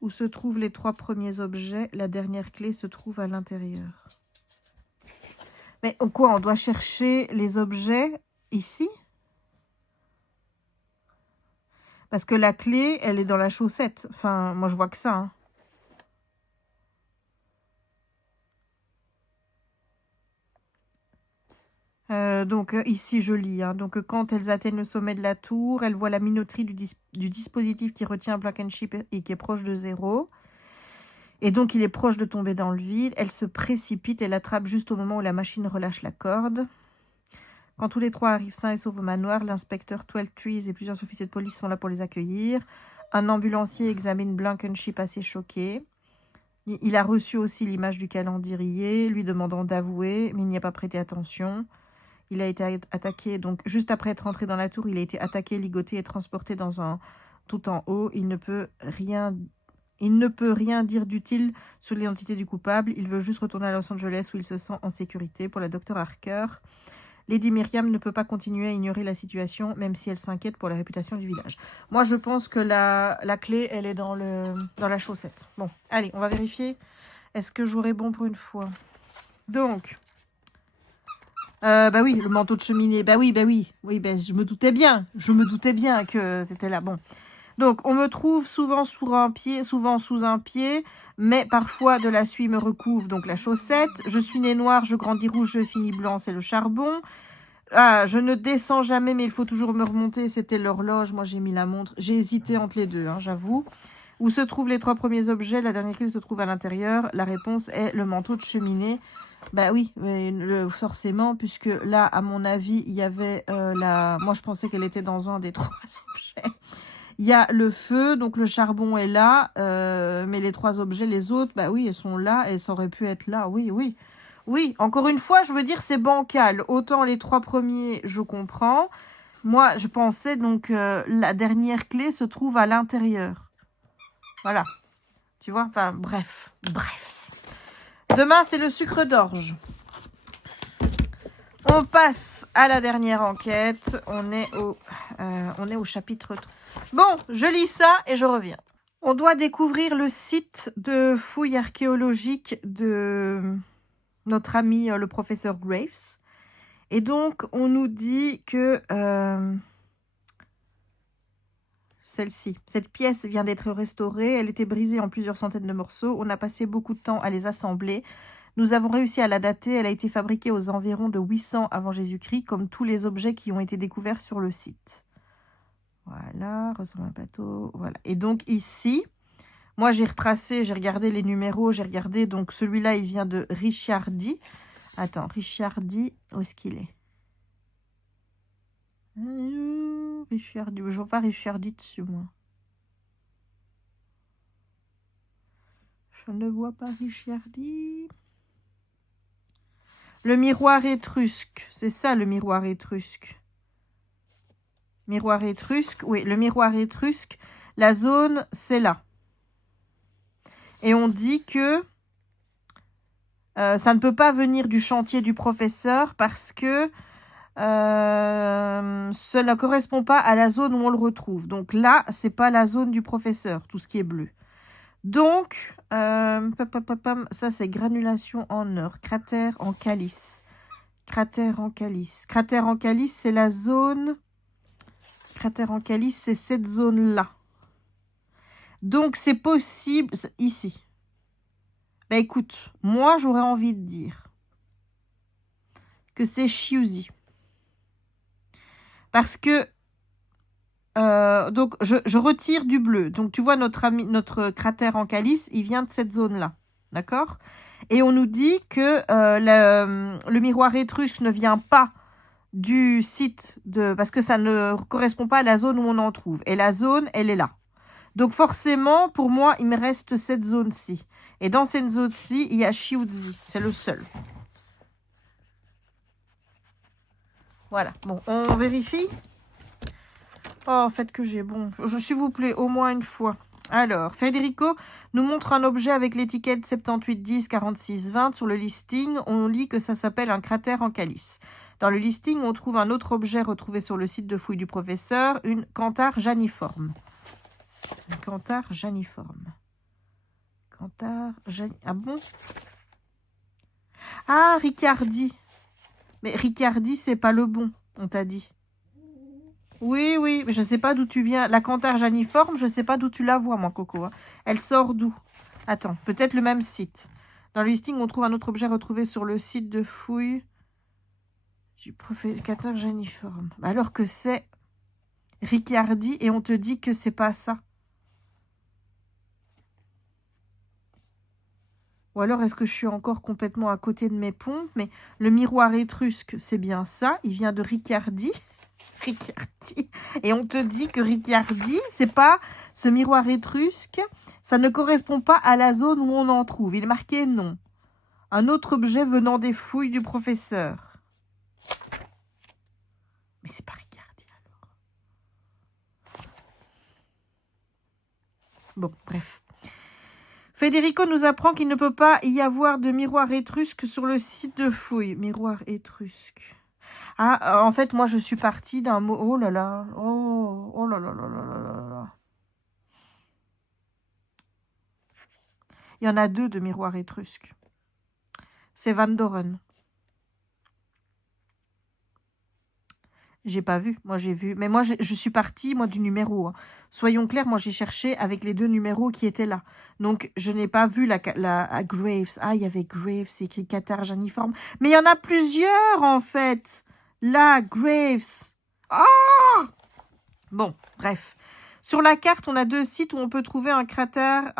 Où se trouvent les 3 premiers objets? La dernière clé se trouve à l'intérieur. Mais quoi, on doit chercher les objets ici? Parce que la clé, elle est dans la chaussette. Enfin, moi, je vois que ça. Hein. Donc, ici, je lis. Hein. Donc, quand elles atteignent le sommet de la tour, elles voient la minoterie du dispositif qui retient Block and Ship et qui est proche de 0. Et donc, il est proche de tomber dans le vide. Elle se précipite et l'attrape juste au moment où la machine relâche la corde. Quand tous les 3 arrivent sains et saufs au manoir, l'inspecteur 12 Trees et plusieurs officiers de police sont là pour les accueillir. Un ambulancier examine Blankenship assez choqué. Il a reçu aussi l'image du calendrier, lui demandant d'avouer, mais il n'y a pas prêté attention. Il a été attaqué, donc juste après être rentré dans la tour, il a été attaqué, ligoté et transporté dans un tout en haut. Il ne peut rien dire d'utile sur l'identité du coupable. Il veut juste retourner à Los Angeles où il se sent en sécurité. Pour la Dr Harker, Lady Myriam ne peut pas continuer à ignorer la situation, même si elle s'inquiète pour la réputation du village. Moi, je pense que la clé, elle est dans la chaussette. Bon, allez, on va vérifier. Est-ce que j'aurai bon pour une fois? Donc, bah oui, le manteau de cheminée. Bah oui. Oui, bah, je me doutais bien que c'était là. Bon. Donc, on me trouve souvent sous un pied, mais parfois de la suie me recouvre, donc la chaussette. Je suis né noir, je grandis rouge, je finis blanc, c'est le charbon. Ah, je ne descends jamais, mais il faut toujours me remonter, c'était l'horloge. Moi, j'ai mis la montre. J'ai hésité entre les deux, hein, j'avoue. Où se trouvent les 3 premiers objets? La dernière clé se trouve à l'intérieur. La réponse est le manteau de cheminée. Bah oui, forcément, puisque là, à mon avis, il y avait Moi, je pensais qu'elle était dans un des 3 objets. Il y a le feu, donc le charbon est là, mais les 3 objets, les autres, bah oui, elles sont là, et ça aurait pu être là, oui. Oui, encore une fois, je veux dire, c'est bancal. Autant les 3 premiers, je comprends. Moi, je pensais, donc, la dernière clé se trouve à l'intérieur. Voilà. Tu vois, enfin, bref. Demain, c'est le sucre d'orge. On passe à la dernière enquête. On est au chapitre 3. Bon, je lis ça et je reviens. On doit découvrir le site de fouilles archéologiques de notre ami le professeur Graves. Et donc, on nous dit que cette pièce vient d'être restaurée. Elle était brisée en plusieurs centaines de morceaux. On a passé beaucoup de temps à les assembler. Nous avons réussi à la dater. Elle a été fabriquée aux environs de 800 avant Jésus-Christ, comme tous les objets qui ont été découverts sur le site. Voilà, ressemble à un bateau. Voilà. Et donc ici, moi j'ai retracé, j'ai regardé les numéros, j'ai regardé, donc celui-là il vient de Richardy. Attends, Richardy, où est-ce qu'il est? Richardy, je vois pas Richardy dessus moi. Je ne vois pas Richardy. Le miroir étrusque, c'est ça le miroir étrusque. Miroir étrusque, oui, le miroir étrusque, la zone, c'est là. Et on dit que ça ne peut pas venir du chantier du professeur parce que cela ne correspond pas à la zone où on le retrouve. Donc là, c'est pas la zone du professeur, tout ce qui est bleu. Donc, ça c'est granulation en or, cratère en calice. Cratère en calice. Cratère en calice, c'est la zone... Cratère en calice, c'est cette zone-là. Donc, c'est possible... Ici. Bah, écoute, moi, j'aurais envie de dire que c'est Chiuzi. Parce que... donc, je retire du bleu. Donc, tu vois, notre cratère en calice, il vient de cette zone-là. D'accord? Et on nous dit que le miroir étrusque ne vient pas du site parce que ça ne correspond pas à la zone où on en trouve. Et la zone, elle est là. Donc forcément, pour moi, il me reste cette zone-ci. Et dans cette zone-ci, il y a Chiuzi. C'est le seul. Voilà. Bon, on vérifie. Oh, faites que j'ai bon. S'il vous plaît, au moins une fois. Alors, Federico nous montre un objet avec l'étiquette 7810 46 20 sur le listing. On lit que ça s'appelle un cratère en calice. Dans le listing, on trouve un autre objet retrouvé sur le site de fouille du professeur, une canthare janiforme. Une canthare janiforme. Canthare janiforme. Ah bon? Ah, Riccardi. Mais Riccardi, c'est pas le bon, on t'a dit. Oui, oui, mais je sais pas d'où tu viens. La canthare janiforme, je sais pas d'où tu la vois, moi, Coco. Hein. Elle sort d'où? Attends, peut-être le même site. Dans le listing, on trouve un autre objet retrouvé sur le site de fouille du professeur janiforme. Alors que c'est Riccardi et on te dit que c'est pas ça. Ou alors est-ce que je suis encore complètement à côté de mes pompes? Mais le miroir étrusque, c'est bien ça. Il vient de Riccardi. Riccardi. Et on te dit que Riccardi, c'est pas ce miroir étrusque. Ça ne correspond pas à la zone où on en trouve. Il est marqué non. Un autre objet venant des fouilles du professeur. Mais c'est pas Riccardi alors. Bon, bref. Federico nous apprend qu'il ne peut pas y avoir de miroir étrusque sur le site de fouille. Miroir étrusque. Ah, en fait, moi, je suis partie d'un mot... Oh là là. Oh là là là là là là. Il y en a deux de miroirs étrusques. C'est Van Doren. J'ai pas vu. Moi, j'ai vu. Mais moi, je suis partie, moi, du numéro. Hein. Soyons clairs, moi, j'ai cherché avec les deux numéros qui étaient là. Donc, je n'ai pas vu la Graves. Ah, il y avait Graves, c'est écrit Cathare janiforme. Mais il y en a plusieurs, en fait. Là, Graves. Ah! Bon, bref. Sur la carte, on a deux sites où on peut trouver un cratère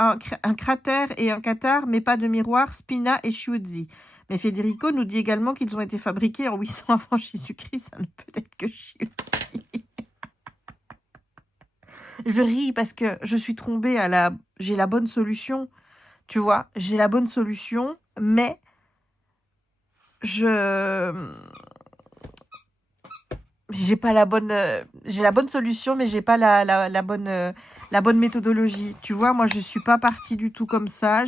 et un cathare, mais pas de miroir, Spina et Chiuzi. Mais Federico nous dit également qu'ils ont été fabriqués en 800 avant Jésus-Christ. Ça ne peut être que Chiuzi. Je ris parce que je suis tombée à j'ai la bonne solution. Tu vois, j'ai la bonne solution, mais j'ai pas la bonne... j'ai la bonne solution, mais j'ai pas la bonne méthodologie. Tu vois, moi, je suis pas partie du tout comme ça.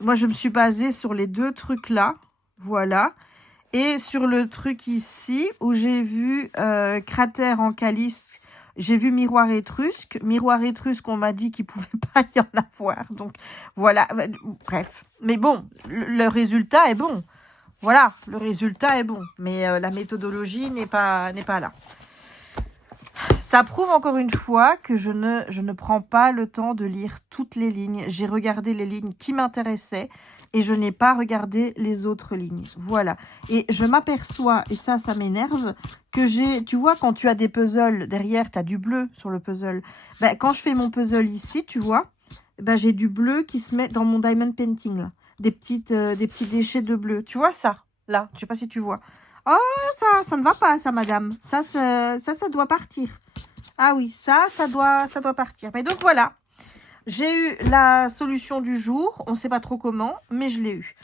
Moi, je me suis basée sur les deux trucs-là. Voilà. Et sur le truc ici, où j'ai vu cratère en calice, j'ai vu miroir étrusque. Miroir étrusque, on m'a dit qu'il pouvait pas y en avoir. Donc, voilà. Bref. Mais bon, le résultat est bon. Voilà, le résultat est bon. Mais la méthodologie n'est pas là. Ça prouve encore une fois que je ne prends pas le temps de lire toutes les lignes. J'ai regardé les lignes qui m'intéressaient et je n'ai pas regardé les autres lignes. Voilà. Et je m'aperçois, et ça m'énerve, que tu vois, quand tu as des puzzles, derrière, tu as du bleu sur le puzzle. Ben, quand je fais mon puzzle ici, tu vois, ben, j'ai du bleu qui se met dans mon diamond painting, là. Des petits déchets de bleu. Tu vois ça? Là, je sais pas si tu vois. Oh, ça ne va pas, ça, madame. Ça doit partir. Ah oui, ça doit partir. Mais donc, voilà. J'ai eu la solution du jour. On ne sait pas trop comment, mais je l'ai eu.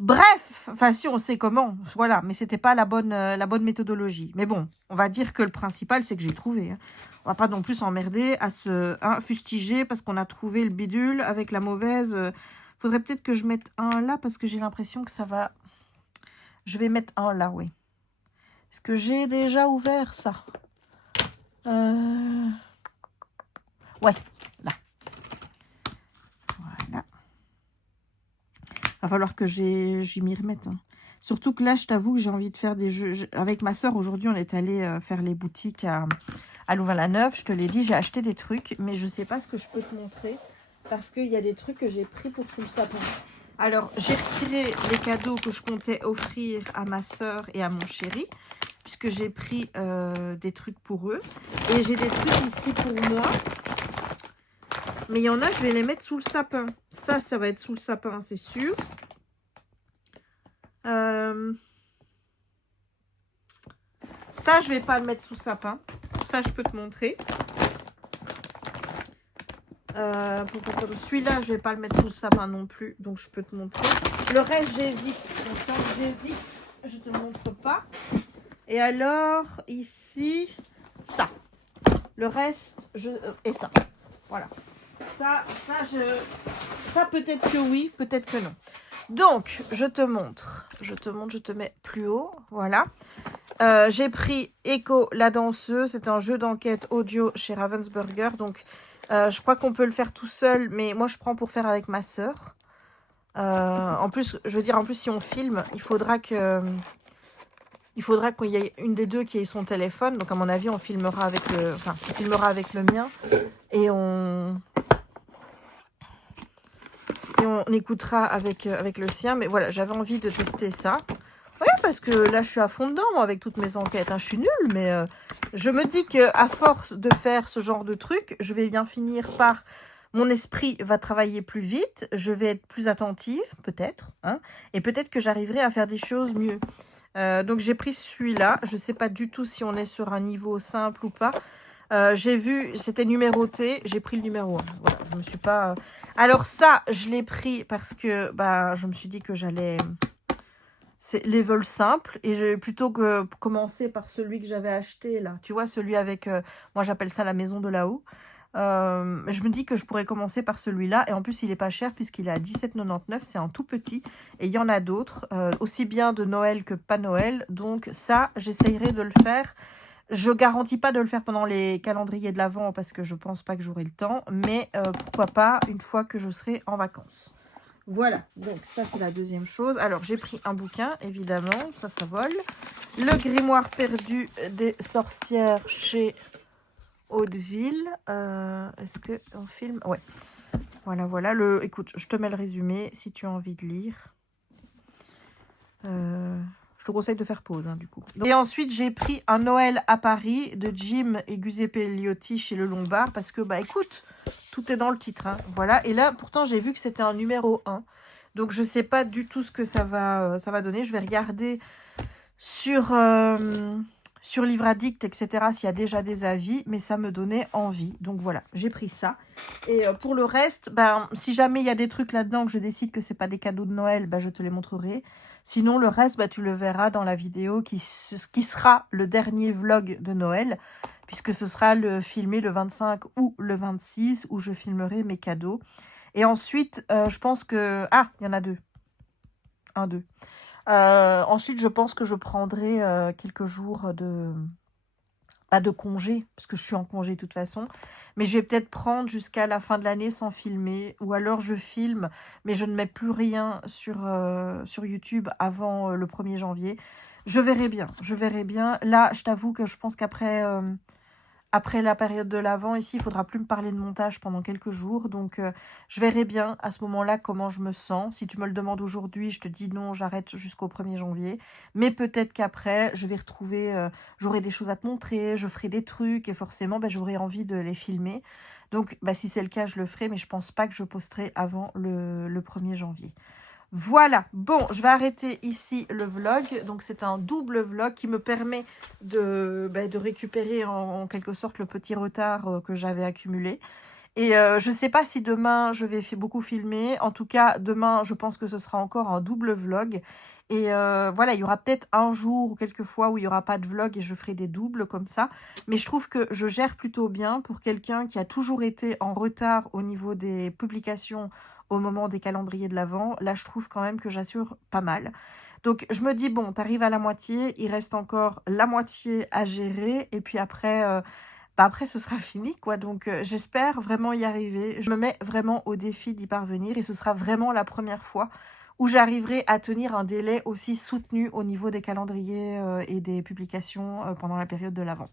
Bref, enfin, si on sait comment, voilà. Mais c'était pas la bonne méthodologie. Mais bon, on va dire que le principal, c'est que j'ai trouvé. Hein. On va pas non plus s'emmerder à se fustiger parce qu'on a trouvé le bidule avec la mauvaise... Faudrait peut-être que je mette un là parce que j'ai l'impression que ça va... Je vais mettre un là, oui. Est-ce que j'ai déjà ouvert ça? Ouais, là. Voilà. Va falloir que j'y m'y remette. Hein. Surtout que là, je t'avoue que j'ai envie de faire des jeux. Avec ma soeur, aujourd'hui, on est allé faire les boutiques à Louvain-la-Neuve. Je te l'ai dit, j'ai acheté des trucs, mais je sais pas ce que je peux te montrer parce qu'il y a des trucs que j'ai pris pour sous le sapin. Alors, j'ai retiré les cadeaux que je comptais offrir à ma soeur et à mon chéri, puisque j'ai pris des trucs pour eux. Et j'ai des trucs ici pour moi. Mais il y en a, je vais les mettre sous le sapin. Ça va être sous le sapin, c'est sûr. Ça, je vais pas le mettre sous le sapin. Ça, je peux te montrer. Celui-là, je vais pas le mettre sous le sapin non plus. Donc, je peux te montrer. Le reste, j'hésite. Donc, quand j'hésite, je te montre pas. Et alors, ici, ça. Le reste, et ça. Voilà. Ça peut-être que oui, peut-être que non. Donc, je te montre. Je te mets plus haut. Voilà. J'ai pris Echo la danseuse. C'est un jeu d'enquête audio chez Ravensburger. Donc, je crois qu'on peut le faire tout seul. Mais moi, je prends pour faire avec ma sœur. En plus, je veux dire, si on filme, il faudra qu'il y ait une des deux qui ait son téléphone. Donc, à mon avis, on filmera avec le mien. Et on écoutera avec le sien. Mais voilà, j'avais envie de tester ça. Oui, parce que là, je suis à fond dedans, moi, avec toutes mes enquêtes. Hein. Je suis nulle, mais je me dis qu'à force de faire ce genre de truc, je vais bien finir par... Mon esprit va travailler plus vite, je vais être plus attentive, peut-être. Hein, et peut-être que j'arriverai à faire des choses mieux. Donc, j'ai pris celui-là. Je ne sais pas du tout si on est sur un niveau simple ou pas. J'ai vu, c'était numéroté, j'ai pris le numéro 1. Voilà, je me suis pas... Alors ça, je l'ai pris parce que je me suis dit que j'allais... C'est les vols simples. Et j'ai plutôt que commencer par celui que j'avais acheté là. Tu vois, celui avec... moi, j'appelle ça la maison de là-haut. Je me dis que je pourrais commencer par celui-là. Et en plus, il est pas cher puisqu'il est à 17,99. C'est un tout petit. Et il y en a d'autres. Aussi bien de Noël que pas Noël. Donc ça, j'essayerai de le faire. Je garantis pas de le faire pendant les calendriers de l'Avent parce que je pense pas que j'aurai le temps. Mais pourquoi pas une fois que je serai en vacances. Voilà, donc ça c'est la deuxième chose. Alors j'ai pris un bouquin, évidemment, ça vole. Le grimoire perdu des sorcières chez Hauteville. Est-ce qu'on filme? Ouais. Voilà. Écoute, je te mets le résumé si tu as envie de lire. Je te conseille de faire pause, hein, du coup. Et ensuite, j'ai pris un Noël à Paris de Jim et Giuseppe Liotti chez Le Lombard. Parce que, écoute, tout est dans le titre. Hein, voilà. Et là, pourtant, j'ai vu que c'était un numéro 1. Donc, je ne sais pas du tout ce que ça va donner. Je vais regarder sur Livre Addict, etc. s'il y a déjà des avis. Mais ça me donnait envie. Donc, voilà, j'ai pris ça. Et pour le reste, si jamais il y a des trucs là-dedans que je décide que ce n'est pas des cadeaux de Noël, je te les montrerai. Sinon, le reste, tu le verras dans la vidéo qui sera le dernier vlog de Noël, puisque ce sera filmé le 25 ou le 26, où je filmerai mes cadeaux. Et ensuite, je pense que... Ah, il y en a deux. 1, 2. Ensuite, je pense que je prendrai quelques jours de congé, parce que je suis en congé de toute façon. Mais je vais peut-être prendre jusqu'à la fin de l'année sans filmer. Ou alors je filme, mais je ne mets plus rien sur YouTube avant le 1er janvier. Je verrai bien. Là, je t'avoue que je pense qu'après la période de l'Avent, ici, il ne faudra plus me parler de montage pendant quelques jours. Donc, je verrai bien à ce moment-là comment je me sens. Si tu me le demandes aujourd'hui, je te dis non, j'arrête jusqu'au 1er janvier. Mais peut-être qu'après, je vais retrouver... j'aurai des choses à te montrer, je ferai des trucs et forcément, j'aurai envie de les filmer. Donc, si c'est le cas, je le ferai, mais je ne pense pas que je posterai avant le 1er janvier. Voilà, bon, je vais arrêter ici le vlog. Donc, c'est un double vlog qui me permet de récupérer en quelque sorte le petit retard que j'avais accumulé. Et je ne sais pas si demain, je vais beaucoup filmer. En tout cas, demain, je pense que ce sera encore un double vlog. Et voilà, il y aura peut-être un jour ou quelques fois où il n'y aura pas de vlog et je ferai des doubles comme ça. Mais je trouve que je gère plutôt bien pour quelqu'un qui a toujours été en retard au niveau des publications au moment des calendriers de l'Avent. Là, je trouve quand même que j'assure pas mal. Donc, je me dis, bon, tu arrives à la moitié, il reste encore la moitié à gérer. Et puis après, après ce sera fini, quoi. Donc, j'espère vraiment y arriver. Je me mets vraiment au défi d'y parvenir et ce sera vraiment la première fois où j'arriverai à tenir un délai aussi soutenu au niveau des calendriers et des publications pendant la période de l'Avent.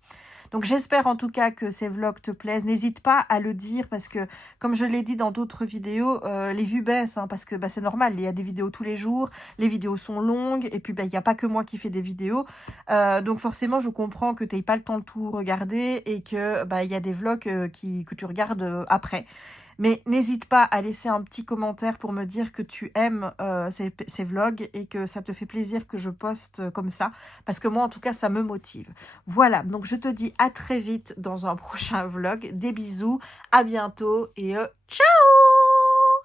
Donc j'espère en tout cas que ces vlogs te plaisent. N'hésite pas à le dire parce que, comme je l'ai dit dans d'autres vidéos, les vues baissent hein, parce que c'est normal, il y a des vidéos tous les jours, les vidéos sont longues et puis il n'y a pas que moi qui fais des vidéos. Donc forcément, je comprends que tu n'aies pas le temps de tout regarder et que il y a des vlogs que tu regardes après. Mais n'hésite pas à laisser un petit commentaire pour me dire que tu aimes ces vlogs et que ça te fait plaisir que je poste comme ça. Parce que moi, en tout cas, ça me motive. Voilà, donc je te dis à très vite dans un prochain vlog. Des bisous, à bientôt et ciao!